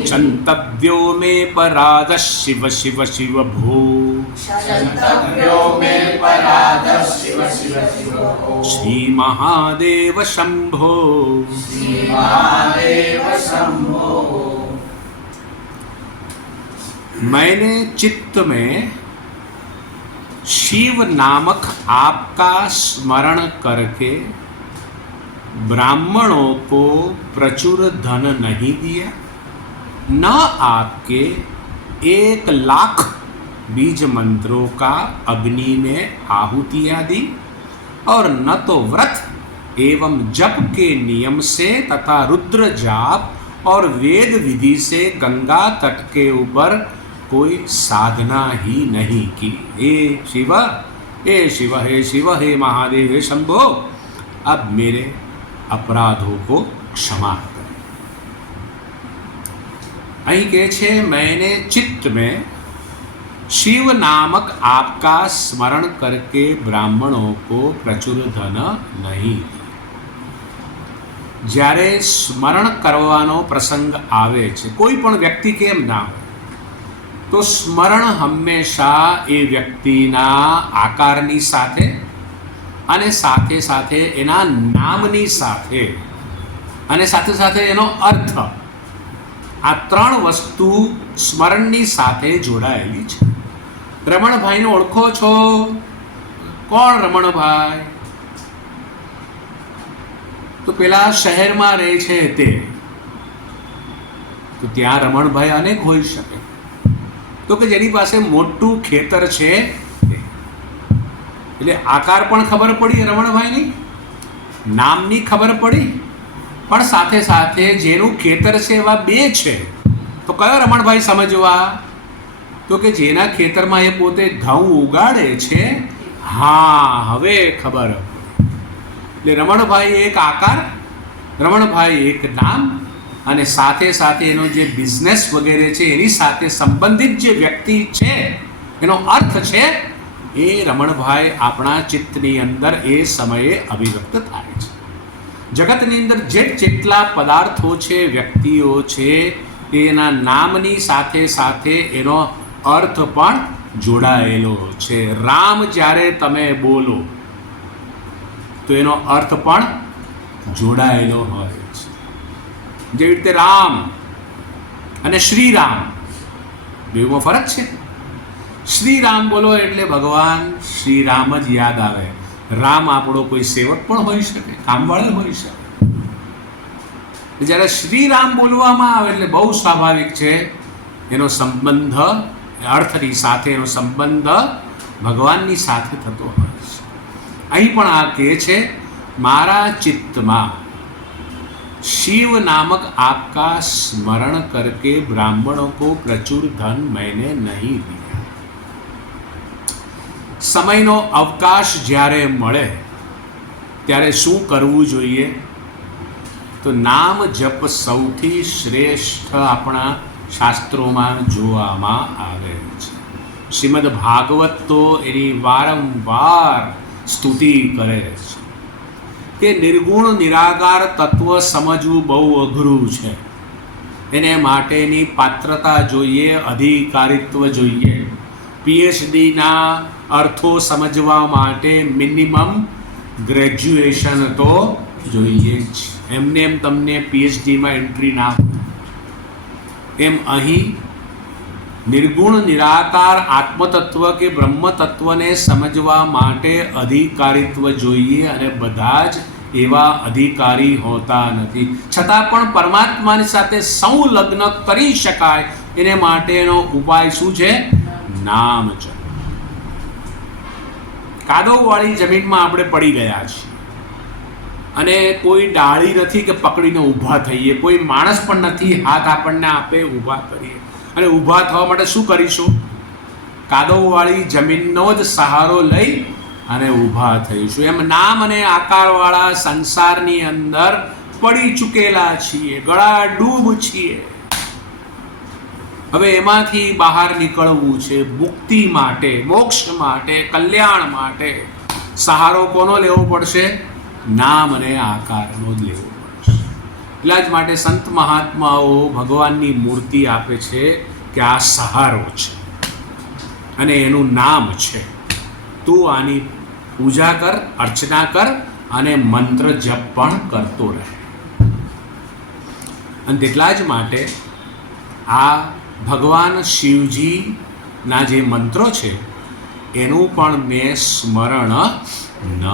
क्षन्तव्यो मे परादः शिव शिव शिव भो श्रीमहादेव शम्भो मैंने चित्त में शिव नामक आपका स्मरण करके ब्राह्मणों को प्रचुर धन नहीं दिया, न आपके 1,00,000 बीज मंत्रों का अग्नि में आहुतियाँ दी, और न तो व्रत एवं जप के नियम से तथा रुद्र जाप और वेद विधि से गंगा तट के ऊपर कोई साधना ही नहीं की. हे शिव, हे शिव, हे शिव, हे महादेव, हे शंभो, अब मेरे अपराधों को क्षमा करें. અહીં કહે છે मैंने चित्त में शिव नामक आपका स्मरण करके ब्राह्मणों को प्रचुर धन नहीं. જ્યારે સ્મરણ કરવાનો પ્રસંગ આવે છે, કોઈ પણ વ્યક્તિ કેમ ના હોય, તો સ્મરણ હંમેશા એ વ્યક્તિના આકારની સાથે અને સાથે સાથે એના નામની સાથે અને સાથે સાથે એનો અર્થ, આ ત્રણ વસ્તુ સ્મરણની સાથે જોડાયેલી છે. રમણભાઈને ઓળખો છો? કોણ રમણભાઈ? તો પેલા શહેરમાં રહે છે તે, તો ત્યાં રમણભાઈ અનેક હોઈ શકે. તો કે જેની પાસે મોટું ખેતર છે, એટલે આકાર પણ ખબર પડી રમણભાઈની, નામની ખબર પડી, પણ સાથે સાથે જેનું ખેતર છે એવા બે છે. તો કયો રમણભાઈ સમજવા? તો કે જેના ખેતરમાં એ પોતે ઘઉં ઉગાડે છે. હા, હવે ખબર. એટલે રમણભાઈ એક આકાર, રમણભાઈ એક નામ, અને સાથે સાથે એનો જે બિઝનેસ વગેરે છે એની સાથે સંબંધિત જે વ્યક્તિ છે એનો અર્થ છે એ રમણભાઈ આપણા ચિત્તની અંદર એ સમયે અભિવ્યક્ત થાય છે. જગતની અંદર જેટલા પદાર્થો છે, વ્યક્તિઓ છે, એના નામની સાથે સાથે એનો અર્થ પણ જોડાયેલો છે. રામ જ્યારે તમે બોલો તો એનો અર્થ પણ જોડાયેલો હોય છે. જેવી રીતે રામ અને શ્રીરામ બેમાં ફરક છે. શ્રીરામ બોલો એટલે ભગવાન શ્રીરામ જ યાદ આવે. રામ આપણો કોઈ સેવક પણ હોઈ શકે, કામવાળો હોઈ શકે. જ્યારે શ્રીરામ બોલવામાં આવે એટલે બહુ સ્વાભાવિક છે, એનો સંબંધ અર્થની સાથે, એનો સંબંધ ભગવાનની સાથે થતો હોય છે. અહીં પણ આ કહે છે, મારા ચિત્તમાં शिव नामक आपका स्मरण करके ब्राह्मणों को प्रचुर धन मैंने नहीं दिया. समयનો અવકાશ જ્યારે મળે ત્યારે શું કરવું જોઈએ? તો નામ જપ સૌથી શ્રેષ્ઠ આપણા શાસ્ત્રોમાં જોવામાં આવે છે. શ્રીમદ ભાગવત તો એની વારંવાર સ્તુતિ કરે છે કે નિર્ગુણ નિરાકાર તત્વ સમજવું બહુ અઘરું છે. એને માટેની પાત્રતા જોઈએ, અધિકારીત્વ જોઈએ. પીએચડીના અર્થો સમજવા માટે મિનિમમ ગ્રેજ્યુએશન તો જોઈએ જ. એમને એમ તમને પીએચડીમાં એન્ટ્રી ના હોય. એમ અહીં નિર્ગુણ નિરાકાર આત્મતત્વ કે બ્રહ્મ તત્વને સમજવા માટે અધિકારીત્વ જોઈએ, અને બધા જ એવા અધિકારી હોતા નથી. છતાં પણ પરમાત્માની સાથે સંલગ્ન કરી શકાય એને માટેનો ઉપાય શું છે? નામ જપ. કાદવવાળી જમીનમાં આપણે પડી ગયા છીએ અને કોઈ ડાળી નથી કે પકડીને ઊભા થઈએ, કોઈ માણસ પણ નથી હાથ આપણને આપે ઊભા કરીએ. અને ઊભા થવા માટે શું કરીશું? કાદવવાળી જમીનનો જ સહારો લઈ અને ઊભા થઈશું. એમ નામ અને આકારવાળા સંસારની અંદર પડી ચૂકેલા છીએ, ગળા ડૂબ છીએ. હવે એમાંથી બહાર નીકળવું છે. મુક્તિ માટે, મોક્ષ માટે, કલ્યાણ માટે સહારો કોનો લેવો પડશે? નામ અને આકારનો જ લેવો પડશે. એટલા જ માટે સંત મહાત્માઓ ભગવાનની મૂર્તિ આપે છે કે આ સહારો છે અને એનું નામ છે. તું આની પૂજા કર, અર્ચના કર અને મંત્ર જપ પણ કરતો રહે. અને તેટલા જ માટે આ ભગવાન શિવજીના જે મંત્રો છે એનું પણ મેં સ્મરણ ન.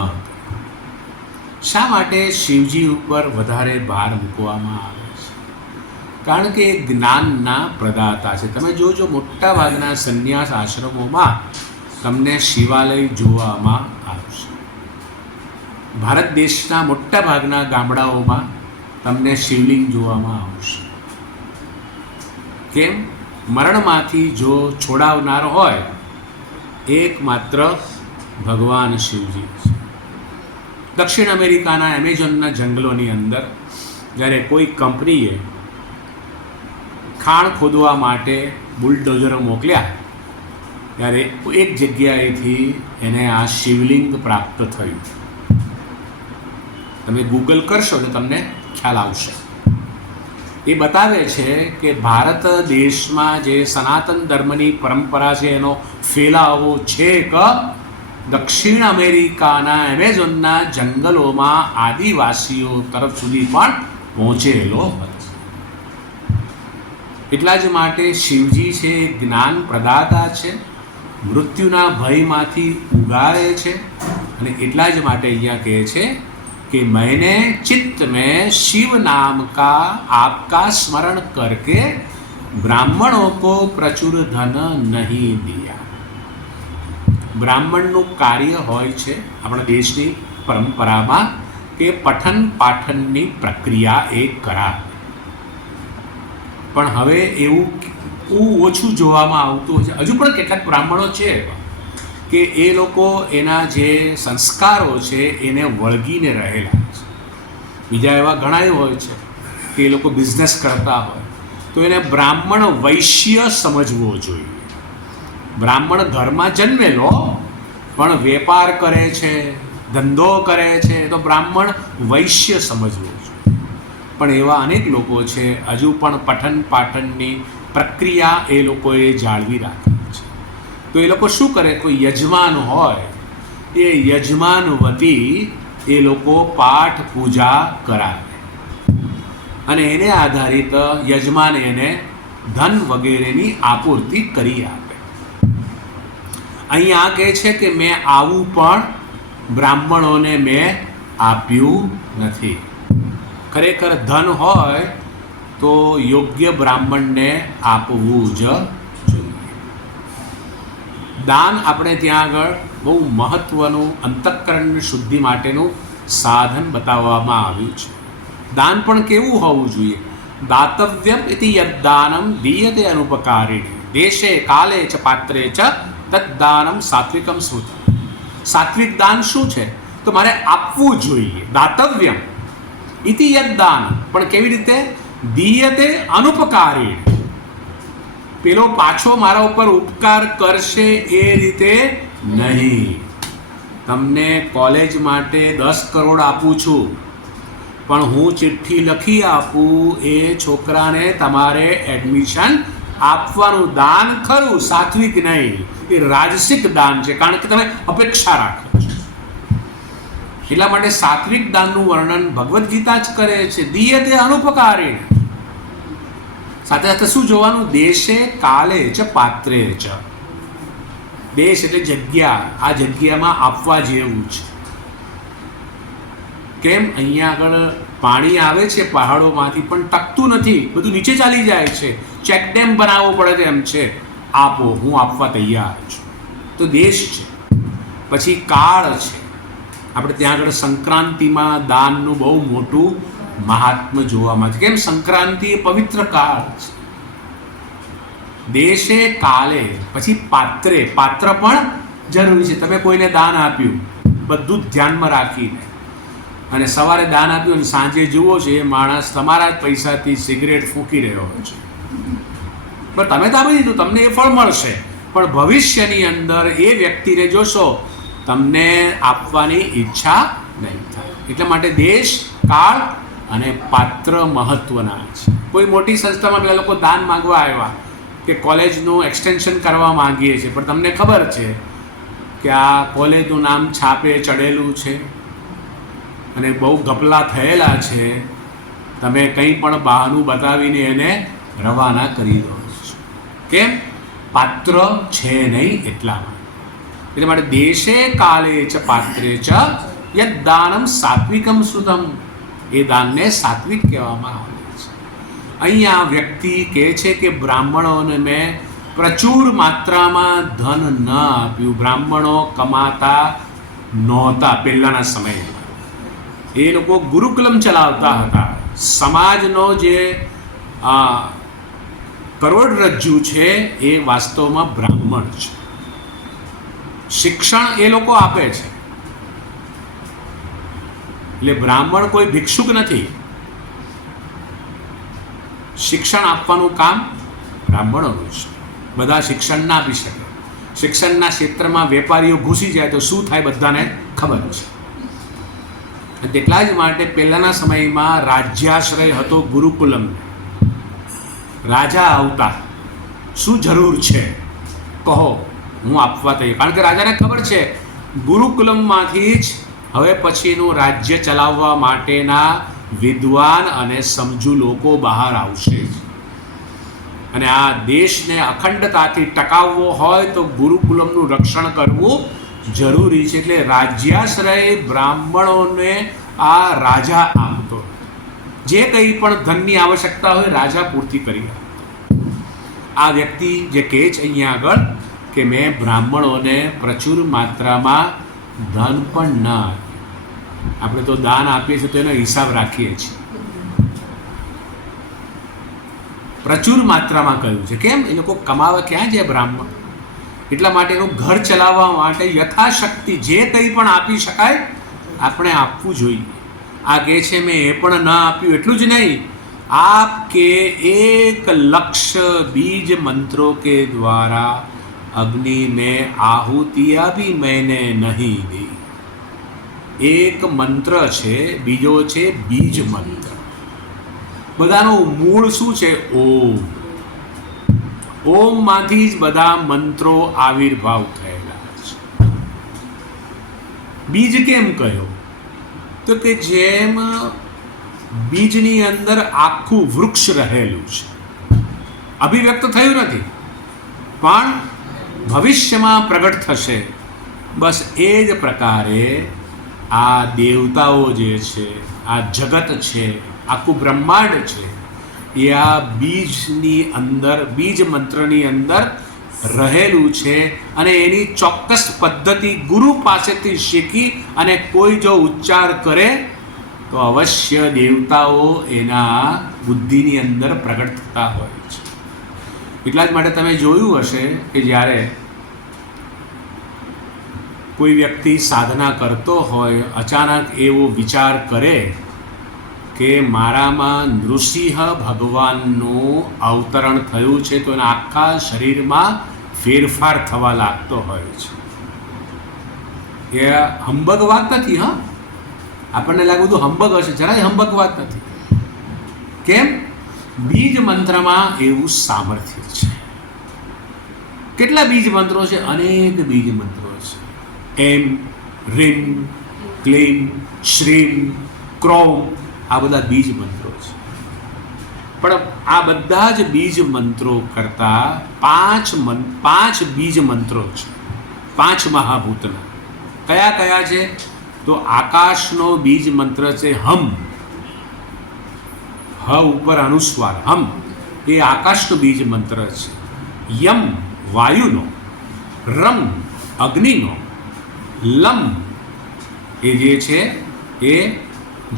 શા માટે શિવજી ઉપર વધારે ભાર મૂકવામાં આવે છે? કારણ કે એ જ્ઞાનના પ્રદાતા છે. તમે જોજો મોટા ભાગના સંન્યાસ આશ્રમોમાં તમને શિવાલય જોવામાં આવશે. ભારત દેશના મોટા ભાગના ગામડાઓમાં તમને શિવલિંગ જોવામાં આવશે. કેમ? મરણમાંથી જો છોડાવનાર હોય એકમાત્ર ભગવાન શિવજી છે. દક્ષિણ અમેરિકાના એમેઝોનના જંગલોની અંદર જ્યારે કોઈ કંપનીએ ખાણ ખોદવા માટે બુલડોઝરો મોકલ્યા ત્યારે એક જગ્યાએથી એને આ શિવલિંગ પ્રાપ્ત થયું. તમે ગૂગલ કરશો તો તમને ખ્યાલ આવશે. એ બતાવે છે કે ભારત દેશમાં જે સનાતન ધર્મની પરંપરા છે એનો ફેલાવો છેક દક્ષિણ અમેરિકાના એમેઝોનના જંગલોમાં આદિવાસીઓ તરફ સુધી પણ પહોંચેલો હતો. એટલા જ માટે શિવજી છે જ્ઞાન પ્રદાતા છે, મૃત્યુના ભયમાંથી ઉગારે છે. અને એટલા જ માટે અહીંયા કહે છે कि मैंने चित्त में शिव नाम का आपका स्मरण करके ब्राह्मणों को प्रचुर धन नहीं दिया. બ્રાહ્મણનું કાર્ય હોય છે આપણા દેશની પરંપરામાં કે પઠન પાઠનની પ્રક્રિયા એ કરાવે. પણ હવે એવું ઓછું જોવામાં આવતું હોય છે. હજુ પણ કેટલાક બ્રાહ્મણો છે કે એ લોકો એના જે સંસ્કારો છે એને વળગીને રહેલા છે. બીજા એવા ઘણા હોય છે કે એ લોકો બિઝનેસ કરતા હોય તો એને બ્રાહ્મણ વૈશ્ય સમજવો જોઈએ. બ્રાહ્મણ ઘરમાં જન્મેલો પણ વેપાર કરે છે, ધંધો કરે છે, તો બ્રાહ્મણ વૈશ્ય સમજવો છે. પણ એવા અનેક લોકો છે હજુ પણ પઠન પાઠનની પ્રક્રિયા એ લોકોએ જાળવી રાખી છે. તો એ લોકો શું કરે, કોઈ યજમાન હોય એ યજમાન વતી એ લોકો પાઠ પૂજા કરાવે અને એને આધારિત યજમાન એને ધન વગેરેની આપૂર્તિ કરી આપે. અહીં આ કહે છે કે મેં આવું પણ બ્રાહ્મણોને મેં આપ્યું નથી. ખરેખર ધન હોય તો યોગ્ય બ્રાહ્મણને આપવું જ જોઈએ. દાન આપણે ત્યાં આગળ બહુ મહત્ત્વનું અંતઃકરણ શુદ્ધિ માટેનું સાધન બતાવવામાં આવ્યું છે. દાન પણ કેવું હોવું જોઈએ? દાતવ્યમ ઇતિ યદ્દાનમ દીયતે અનુપકારિણે દેશે કાલે ચ પાત્રે ચ તદ્દાનમ સાત્વિકમ સ્મૃતમ. સાત્વિક દાન શું છે? તો મારે આપવું જોઈએ. દાતવ્યમ ઇતિ યદ્દાન, પણ કેવી રીતે? દીયતે અનુપકારિણે, પેલો પાછો મારા ઉપર ઉપકાર કરશે એ રીતે નહીં. તમને કોલેજ માટે 10 કરોડ આપું છું, પણ હું ચિઠ્ઠી લખી આપું એ છોકરાને તમારે એડમિશન આપવાનું. દાન ખરું, સાત્વિક નહીં, એ રાજસિક દાન છે, કારણ કે તમે અપેક્ષા રાખો છો. એટલા માટે સાત્વિક દાનનું વર્ણન ભગવદ્ ગીતા જ કરે છે. દીયતે અનુપકારિણે. સાથે સાથે શું જોવાનું? દેશે કાલે ચ પાત્રે ચ. દેશ એટલે જગ્યા, આ જગ્યામાં આપવા જેવું છે. કેમ? અહીંયા આગળ પાણી આવે છે પહાડોમાંથી, પણ ટકતું નથી, બધું નીચે ચાલી જાય છે. ચેકડેમ બનાવવો પડે તેમ છે. આપો, હું આપવા તૈયાર છું. તો દેશ છે. પછી કાળ છે. આપણે ત્યાં આગળ સંક્રાંતિમાં દાનનું બહુ મોટું મહાત્મ્ય જોવામાં છે. કેમ? સંક્રાંતિ એ પવિત્ર કાળ છે. દેશે કાલે. પછી પાત્રે, પાત્ર પણ જરૂરી છે. તમે કોઈને દાન આપ્યું બધું જ ધ્યાનમાં રાખીને, અને સવારે દાન આપ્યું અને સાંજે જુઓ છો એ માણસ તમારા જ પૈસાથી સિગરેટ ફૂંકી રહ્યો છે. પણ તમે તો આપી દીધું, તમને એ ફળ મળશે, પણ ભવિષ્યની અંદર એ વ્યક્તિને જોશો તમને આપવાની ઈચ્છા નહીં થાય. એટલા માટે દેશ, કાળ અને પાત્ર મહત્વના છે. કોઈ મોટી સંસ્થામાં પેલા લોકો દાન માંગવા આવ્યા કે કોલેજનું એક્સટેન્શન કરવા માંગીએ છીએ, પણ તમને ખબર છે કે આ કોલેજનું નામ છાપે ચડેલું છે અને બહુ ગપલા થયેલા છે. તમે કંઈ પણ બહાનું બતાવીને એને રવાના કરી દો છો. કેમ? પાત્ર છે નહીં એટલામાં. એટલે માટે દેશે કાલે ચ પાત્રે ચ યદ્દાનમ સાત્વિકમ સુતમ. એ દાનને સાત્વિક કહેવામાં આવે છે. અહીંયા વ્યક્તિ કહે છે કે બ્રાહ્મણોને મેં પ્રચુર માત્રામાં ધન ન આપ્યું. બ્રાહ્મણો કમાતા નહોતા પહેલાંના સમયમાં. એ લોકો ગુરુકુલમ ચલાવતા હતા. સમાજનો જે કરોડરજ્જુ છે એ વાસ્તવમાં બ્રાહ્મણ છે. શિક્ષણ એ લોકો આપે છે. એટલે બ્રાહ્મણ કોઈ ભિક્ષુક નથી. શિક્ષણ આપવાનું કામ બ્રાહ્મણોનું છે. બધા શિક્ષણ ના આપી શકે. શિક્ષણના ક્ષેત્રમાં વેપારીઓ ઘૂસી જાય તો શું થાય બધાને ખબર છે. તેટલા જ માટે પહેલાંના સમયમાં રાજ્યાશ્રય હતો ગુરુકુલમ. રાજા આવતા, શું જરૂર છે કહો, હું આપવા તૈયાર. કારણ કે રાજાને ખબર છે ગુરુકુલમમાંથી જ હવે પછીનું રાજ્ય ચલાવવા માટેના વિદ્વાન અને સમજુ લોકો બહાર આવશે. અને આ દેશને અખંડતાથી ટકાવવો હોય તો ગુરુકુલમનું રક્ષણ કરવું જરૂરી છે. એટલે રાજ્યાશ્રય બ્રાહ્મણોને આ રાજા આપતો. જે કંઈ પણ ધનની આવશ્યકતા હોય રાજા પૂર્તિ કરી આપતો. આ વ્યક્તિ જે કહે છે અહીંયા આગળ કે મેં બ્રાહ્મણોને પ્રચુર માત્રામાં ધન પણ ન આપ્યું. આપણે તો દાન આપીએ છીએ તો એનો હિસાબ રાખીએ છીએ. પ્રચુર માત્રામાં કહ્યું છે. કેમ? એ લોકો કમાવા ક્યાં જાય બ્રાહ્મણ? એટલા માટે એનું ઘર ચલાવવા માટે યથાશક્તિ જે કંઈ પણ આપી શકાય આપણે આપવું જોઈએ. આ કહે છે મેં એ પણ ન આપ્યું. એટલું જ નહીં, आप के 1 लक्ष बीज मंत्रों के द्वारा अग्नि में आहुतियां भी मैंने नहीं दी. એક મંત્ર છે, બીજો છે બીજ મંત્ર. બધાનું મૂળ શું છે? ઓમ. ઓમમાંથી જ બધા મંત્રો આવિર્ભાવ થયેલા છે. બીજ કેમ કહ્યું? તો કે જેમ બીજની અંદર આખું વૃક્ષ રહેલું છે, અભિવ્યક્ત થયું નથી પણ ભવિષ્યમાં પ્રગટ થશે, બસ એ જ પ્રકારે આ દેવતાઓ જે છે, આ જગત છે, આખું બ્રહ્માંડ છે, એ આ બીજની અંદર, બીજ મંત્રની અંદર રહેલું છે. અને એની ચોક્કસ પદ્ધતિ ગુરુ પાસેથી શીખી અને કોઈ જો ઉચ્ચાર કરે તો અવશ્ય દેવતાઓ એના બુદ્ધિની અંદર પ્રગટ થતા હોય છે. એટલા જ માટે તમે જોયું હશે કે જ્યારે કોઈ વ્યક્તિ સાધના કરતો હોય, અચાનક એવો વિચાર કરે કે મારામાં નૃસિંહ ભગવાનનું અવતરણ થયું છે, તો એના આખા શરીરમાં ફેરફાર થવા લાગતો હોય છે. એ હંબગ વાત નથી. હા, આપણને લાગે બધું હંબગ હશે, જરાય હંબગ વાત નથી. કેમ? બીજ મંત્રમાં એવું સામર્થ્ય છે. કેટલા બીજ મંત્રો છે? અનેક બીજ મંત્રો છે. એમ, રીમ, ક્લીમ, શ્રીમ, ક્રોમ, આ બધા બીજ મંત્રો છે. પણ આ બધા જ બીજ મંત્રો કરતાં પાંચ બીજ મંત્રો છે, 5 મહાભૂતના. કયા કયા છે? તો આકાશનો બીજ મંત્ર છે હમ. હ ઉપર અનુસ્વાર, હમ, એ આકાશનો બીજ મંત્ર છે. યમ વાયુનો, રમ અગ્નિનો, લમ એ જે છે એ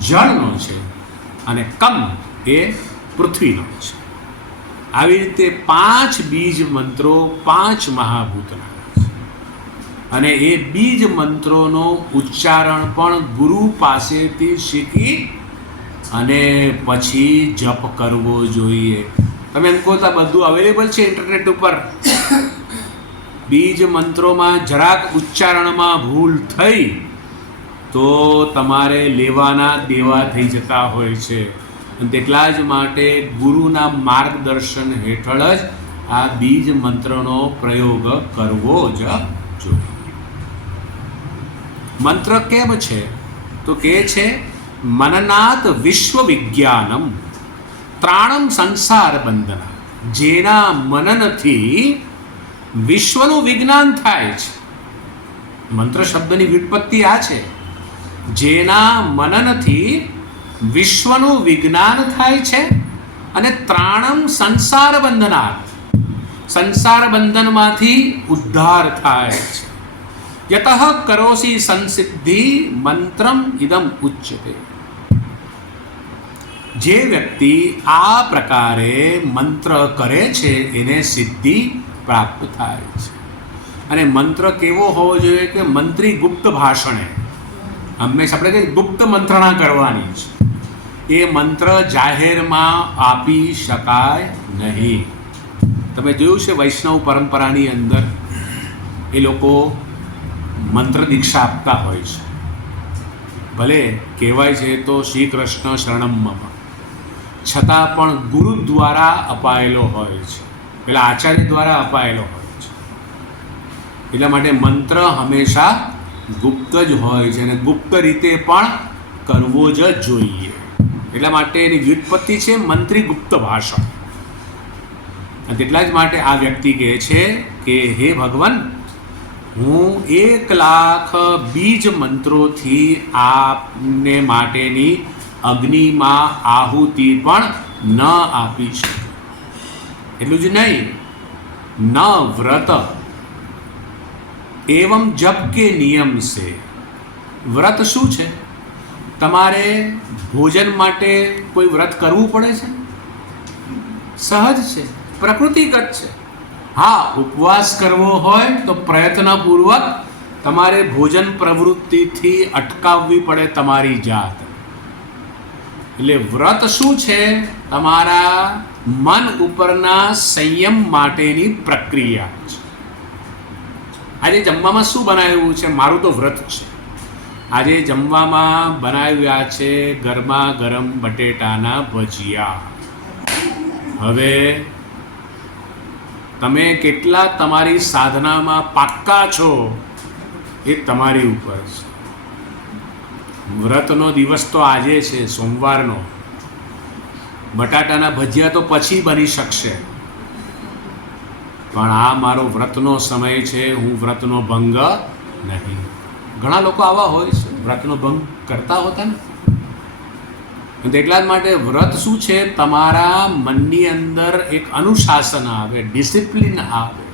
જળનો છે, અને કમ એ પૃથ્વીનો છે. આવી રીતે 5 બીજ મંત્રો 5 મહાભૂતના છે. અને એ બીજ મંત્રોનો ઉચ્ચારણ પણ ગુરુ પાસેથી શીખી અને પછી જપ કરવો જોઈએ. તમે એમ કહો તો બધું અવેલેબલ છે ઇન્ટરનેટ ઉપર. બીજ મંત્રોમાં જરાક ઉચ્ચારણમાં ભૂલ થઈ તો તમારે લેવાના દેવા થઈ જતા હોય છે. અને તેટલા જ માટે ગુરુના માર્ગદર્શન હેઠળ જ આ બીજ મંત્રનો પ્રયોગ કરવો જ જોઈએ. મંત્ર કેમ છે? તો કે છે મનનાત વિશ્વ વિજ્ઞાનમ ત્રાણમ સંસાર બંધન. જેના મનનથી વિશ્વનું વિજ્ઞાન થાય છે. મંત્ર શબ્દની વ્યુત્પત્તિ આ છે. જેના મનનથી વિશ્વનું વિજ્ઞાન થાય છે અને ત્રાણમ સંસાર બંધનાત, સંસાર બંધનમાંથી ઉદ્ધાર થાય છે. યતઃ કરોસી સંસિદ્ધિ મંત્રમ ઇદમ ઉચ્યતે. જે વ્યક્તિ આ પ્રકારે મંત્ર કરે છે એને સિદ્ધિ પ્રાપ્ત થાય છે. અને મંત્ર કેવો હોવો જોઈએ? કે મંત્રી ગુપ્ત ભાષણે. હંમેશા આપણે કહીએ ગુપ્ત મંત્રણા કરવાની છે. એ મંત્ર જાહેરમાં આપી શકાય નહીં. તમે જોયું છે વૈષ્ણવ પરંપરાની અંદર એ લોકો મંત્ર દીક્ષા આપતા હોય છે. ભલે કહેવાય છે તો શ્રી કૃષ્ણ શરણમ મમ, છતાં પણ ગુરુ દ્વારા અપાયેલો હોય છે, પેલા આચાર્ય દ્વારા અપાયેલો હોય છે. એટલા માટે મંત્ર હંમેશા ગુપ્ત જ હોય છે અને ગુપ્ત રીતે પણ કરવો જ જોઈએ. એટલા માટે એની વ્યુત્પત્તિ છે મંત્રી ગુપ્ત ભાષણ. અને તેટલા જ માટે આ વ્યક્તિ કહે છે કે હે ભગવાન, હું 1,00,000 બીજ મંત્રોથી આપને માટેની અગ્નિમાં આહુતિ પણ ન આપી શકું. એટલું જ નહીં, ન વ્રત એવમ જપ કે નિયમ છે. વ્રત શું છે? તમારે ભોજન માટે કોઈ વ્રત કરવું પડે છે? સહજ છે, પ્રકૃતિગત છે. હા, ઉપવાસ કરવો હોય તો પ્રયત્નપૂર્વક તમારે ભોજન પ્રવૃત્તિથી અટકાવવી પડે તમારી જાત. એટલે વ્રત શું છે? તમારા મન ઉપરના સંયમ માટેની પ્રક્રિયા છે. આજે જમવામાં શું બનાવ્યું છે? મારું તો વ્રત છે. આજે જમવામાં બનાવ્યા છે ગરમા ગરમ બટેટાના ભજીયા. હવે તમે કેટલા તમારી સાધનામાં પાક્કા છો એ તમારી ઉપર છે. વ્રતનો દિવસ તો આજે છે, સોમવારનો. બટાટાના ભજીયા તો પછી બની શકશે, પણ આ મારો વ્રતનો સમય છે, હું વ્રતનો ભંગ નહીં. ઘણા લોકો આવા હોય છે, વ્રતનો ભંગ કરતા હોતા ને. એટલા જ માટે વ્રત શું છે? તમારા મનની અંદર એક અનુશાસન આવે, ડિસિપ્લિન આવે.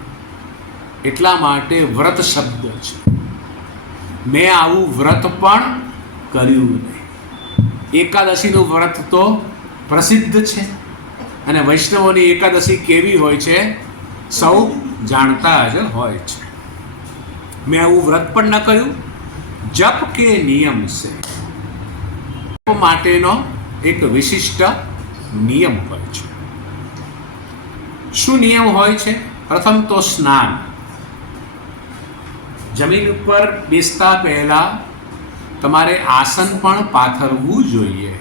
એટલા માટે વ્રત શબ્દ છે. મેં આવું વ્રત પણ કર્યું નહીં. એકાદશીનું વ્રત તો પ્રસિદ્ધ છે, અને વૈષ્ણવોની એકાદશી કેવી હોય છે સૌ જાણતા જ હોય છે. મેં આવું વ્રત પણ ન કર્યું. જપ કે નિયમ છે, જપ માટેનો એક વિશિષ્ટ નિયમ હોય છે. શું નિયમ હોય છે? પ્રથમ તો સ્નાન. જમીન ઉપર બેસતા પહેલા તમારે આસન પણ પાથરવું જોઈએ,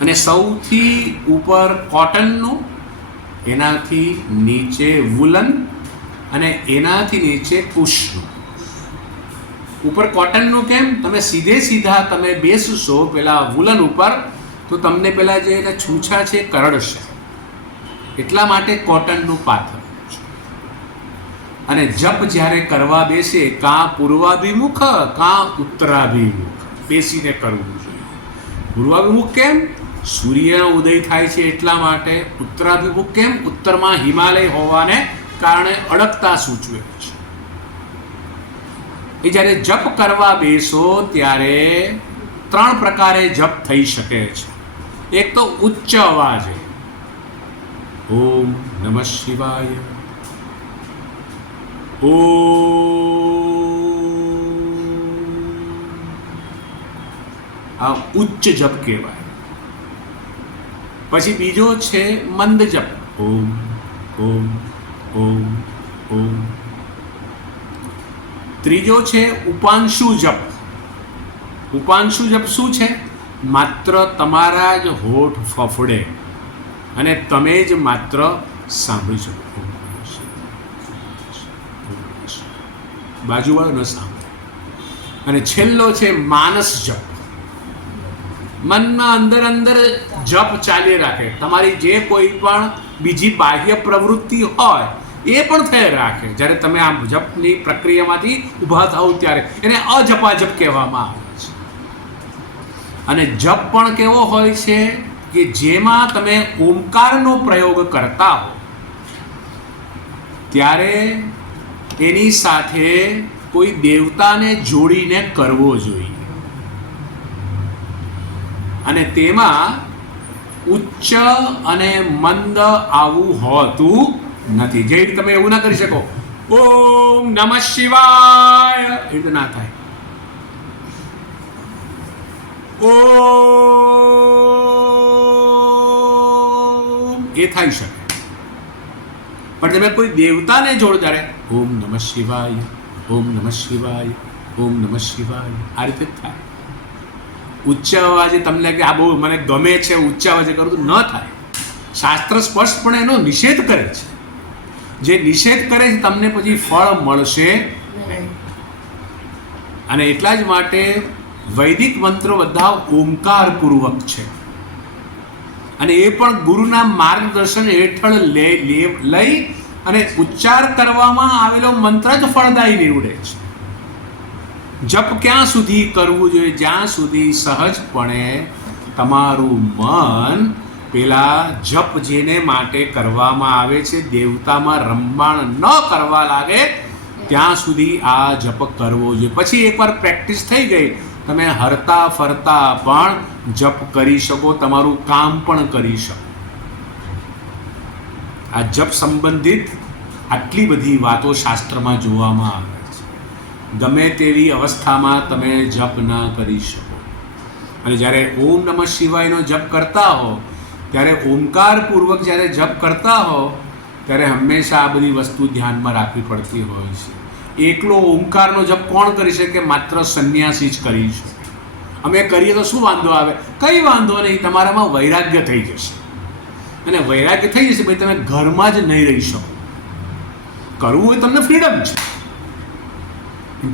અને સૌથી ઉપર કોટનનું, એનાથી નીચે વુલન, અને એનાથી નીચે કુશનું. ઉપર કોટનનું કેમ? તમે સીધા તમે બેસશો પેલા વુલન ઉપર તો તમને પેલા જે એના છૂછા છે કરડશે, એટલા માટે કોટનનું પાથરવું છે. અને જપ જ્યારે કરવા બેસે, કાં પૂર્વાભિમુખ કાં ઉત્તરાભિમુખ બેસીને કરવું જોઈએ. પૂર્વાભિમુખ કેમ? સૂર્યનો ઉદય થાય છે એટલા માટે. ઉત્તરાભિમુખ કેમ? ઉત્તરમાં હિમાલય હોવાને કારણે અડકતા સૂચવે છે. એ જ્યારે જપ કરવા બેસો ત્યારે 3 પ્રકારે જપ થઈ શકે છે. એક તો ઉચ્ચ અવાજે, ઓમ નમઃ શિવાય, આ ઉચ્ચ જપ કહેવાય. પછી બીજો છે મંદ જપ, ઓમ ઓમ ઓમ ઓમ. ત્રીજો છે ઉપાંશુ જપ. ઉપાંશુ જપ શું છે? માત્ર તમારા જ હોઠ ફફડે અને તમે જ માત્ર સાંભળી શકો, બાજુવાળો ન સાંભળે. અને છેલ્લો છે માનસ જપ. મનમાં અંદર જપ ચાલી રાખે. તમારી જે કોઈ પણ બીજી બાહ્ય પ્રવૃત્તિ હોય એ પણ થઈ રાખે. જ્યારે તમે આ જપની પ્રક્રિયામાંથી ઊભા થાવ ત્યારે એને અજપાજપ કહેવામાં આવે છે. અને જપ પણ કેવો હોય છે કે જેમાં તમે ઓમકારનો પ્રયોગ કરતા હો ત્યારે એની સાથે કોઈ દેવતાને જોડીને કરવો જોઈએ. અને તેમાં ઉચ્ચ અને મંદ આવું હોતું નથી. જે તમે એવું ના કરી શકો ઓમ નમઃ શિવાય, એ તો ના થાય. ઓમ એ થઈ શકે, પણ તમે કોઈ દેવતાને જોડ ત્યારે ઓમ નમઃ શિવાય, ઓમ નમઃ શિવાય, ઓમ નમઃ શિવાય, આ રીતે જ થાય. ઉચ્ચ અવાજે તમને કે આ બહુ મને ગમે છે ઉચ્ચ અવાજે કરું તો ન થાય. શાસ્ત્ર સ્પષ્ટપણે એનો નિષેધ કરે છે. જે નિષેધ કરે છે તમને પછી ફળ મળશે નહીં. અને એટલા જ માટે વૈદિક મંત્રો બધા ઓમકારપૂર્વક છે, અને એ પણ ગુરુના માર્ગદર્શન હેઠળ લઈ અને ઉચ્ચાર કરવામાં આવેલો મંત્ર જ ફળદાયી નીવડે છે. જપ ક્યાં સુધી કરવું જોઈએ? જ્યાં સુધી સહજપણે તમારું મન પેલા જપ જેને માટે કરવામાં આવે છે દેવતામાં રમવાણ ન કરવા લાગે ત્યાં સુધી આ જપ કરવો જોઈએ. પછી એકવાર પ્રેક્ટિસ થઈ ગઈ, તમે હરતા ફરતા પણ જપ કરી શકો, તમારું કામ પણ કરી શકો. આ જપ સંબંધિત આટલી બધી વાતો શાસ્ત્રમાં જોવામાં આવે છે. ગમે તેવી અવસ્થામાં તમે જપ ન કરી શકો. અને જ્યારે ઓમ નમઃ શિવાયનો જપ કરતા હો ત્યારે ઓમકારપૂર્વક જ્યારે જપ કરતા હો ત્યારે હંમેશા આ બધી વસ્તુ ધ્યાનમાં રાખવી પડતી હોય છે. એકલો ઓમકારનો જપ કોણ કરી શકે? માત્ર સંન્યાસી જ કરી શકે. અમે કરીએ તો શું વાંધો આવે? કંઈ વાંધો નહીં, તમારામાં વૈરાગ્ય થઈ જશે. અને વૈરાગ્ય થઈ જશે ભાઈ, તમે ઘરમાં જ નહીં રહી શકો. કરવું હોય તમને ફ્રીડમ છે.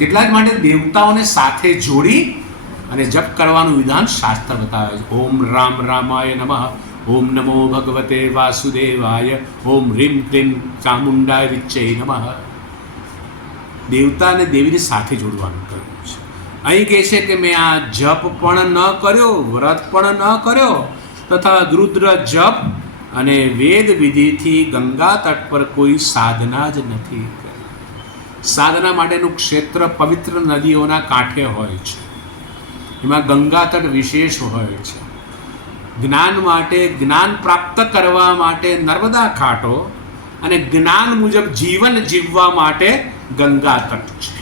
તેટલા જ માટે દેવતાઓને સાથે જોડી અને જપ કરવાનું વિધાન શાસ્ત્ર બતાવે છે. ઓમ રામ રામાય નમઃ, ઓમ નમો ભગવતે વાસુદેવાય, ઓમ હ્રીમ ક્લીમ ચામુંડાય વિચ્ચય નમઃ. દેવતા અને દેવીને સાથે જોડવાનું કહ્યું છે. અહીં કહે છે કે મેં આ જપ પણ ન કર્યો, વ્રત પણ ન કર્યો, તથા રુદ્ર જપ અને વેદ વિધિથી ગંગા તટ પર કોઈ સાધના જ નથી કરી. સાધના માટેનું ક્ષેત્ર પવિત્ર નદીઓના કાંઠે હોય છે. એમાં ગંગા તટ વિશેષ હોય છે. જ્ઞાન માટે, જ્ઞાન પ્રાપ્ત કરવા માટે નર્મદા ઘાટો અને જ્ઞાન મુજબ જીવન જીવવા માટે ગંગા તટ છે.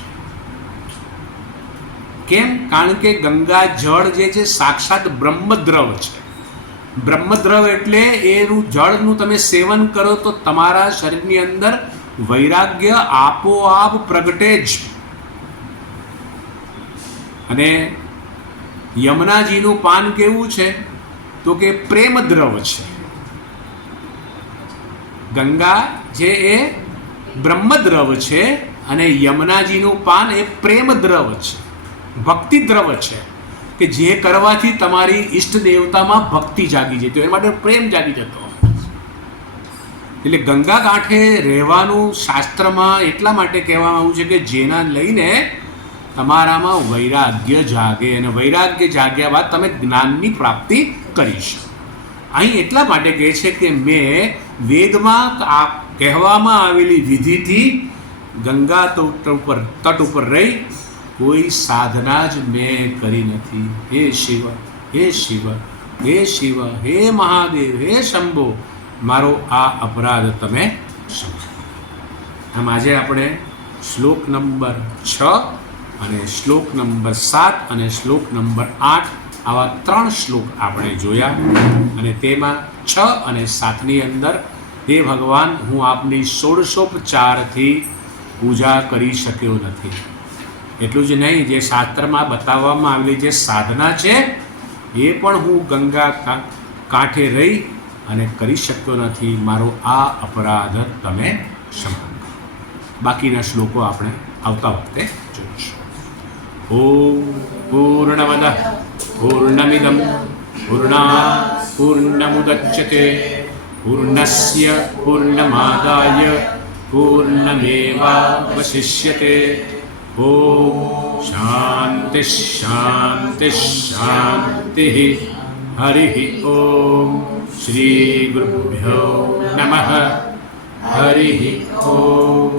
કેમ? કારણ કે ગંગા જળ જે છે સાક્ષાત બ્રહ્મદ્રવ છે. બ્રહ્મદ્રવ એટલે એનું જળનું તમે સેવન કરો તો તમારા શરીરની અંદર વૈરાગ્ય આપોઆપ પ્રગટે જ. અને યમુનાજીનું પાન કેવું છે? તો કે પ્રેમદ્રવ છે. ગંગા જે એ બ્રહ્મદ્રવ છે અને યમુનાજીનું પાન એ પ્રેમદ્રવ છે, ભક્તિદ્રવ છે, કે જે કરવાથી તમારી ઈષ્ટ દેવતામાં ભક્તિ જાગી જતી હોય, એ માટે પ્રેમ જાગી જતો હોય. એટલે ગંગા કાંઠે રહેવાનું શાસ્ત્રમાં એટલા માટે કહેવામાં આવ્યું છે કે જેના લઈને તમારામાં વૈરાગ્ય જાગે, અને વૈરાગ્ય જાગ્યા બાદ તમે જ્ઞાનની પ્રાપ્તિ કરી શકો. અહીં એટલા માટે કહે છે કે મેં વેદમાં કહેવામાં આવેલી વિધિથી ગંગા તટ ઉપર રહી કોઈ સાધના જ મેં કરી નથી. હે શિવ, હે શિવ, હે શિવ, હે મહાદેવ, હે શંભો, મારો આ અપરાધ તમે ક્ષમા. આમ આજે આપણે શ્લોક નંબર 6 અને શ્લોક નંબર 7 અને શ્લોક નંબર 8 આવા 3 શ્લોક આપણે જોયા. અને તેમાં 6 અને 7ની અંદર હે ભગવાન, હું આપની ષોડશોપચારથી પૂજા કરી શક્યો નથી. એટલું જ નહીં, જે શાસ્ત્રમાં બતાવવામાં આવેલી જે સાધના છે એ પણ હું ગંગા કાંઠે રહી અને કરી શક્યો નથી. મારો આ અપરાધ તમે ક્ષમા કરો. બાકીના શ્લોકો આપણે આવતા વખતે જોઈશું. ઓમ પૂર્ણમદ પૂર્ણમિદમ પૂર્ણાત પૂર્ણમુદચ્યતે પૂર્ણસ્ય પૂર્ણમાદાય પૂર્ણમેવાવશિષ્યતે. ઓમ શાંતિ શાંતિ શાંતિ. હરિ ઓમ. શ્રી ગુરુભ્યો નમઃ. હરિ ઓમ.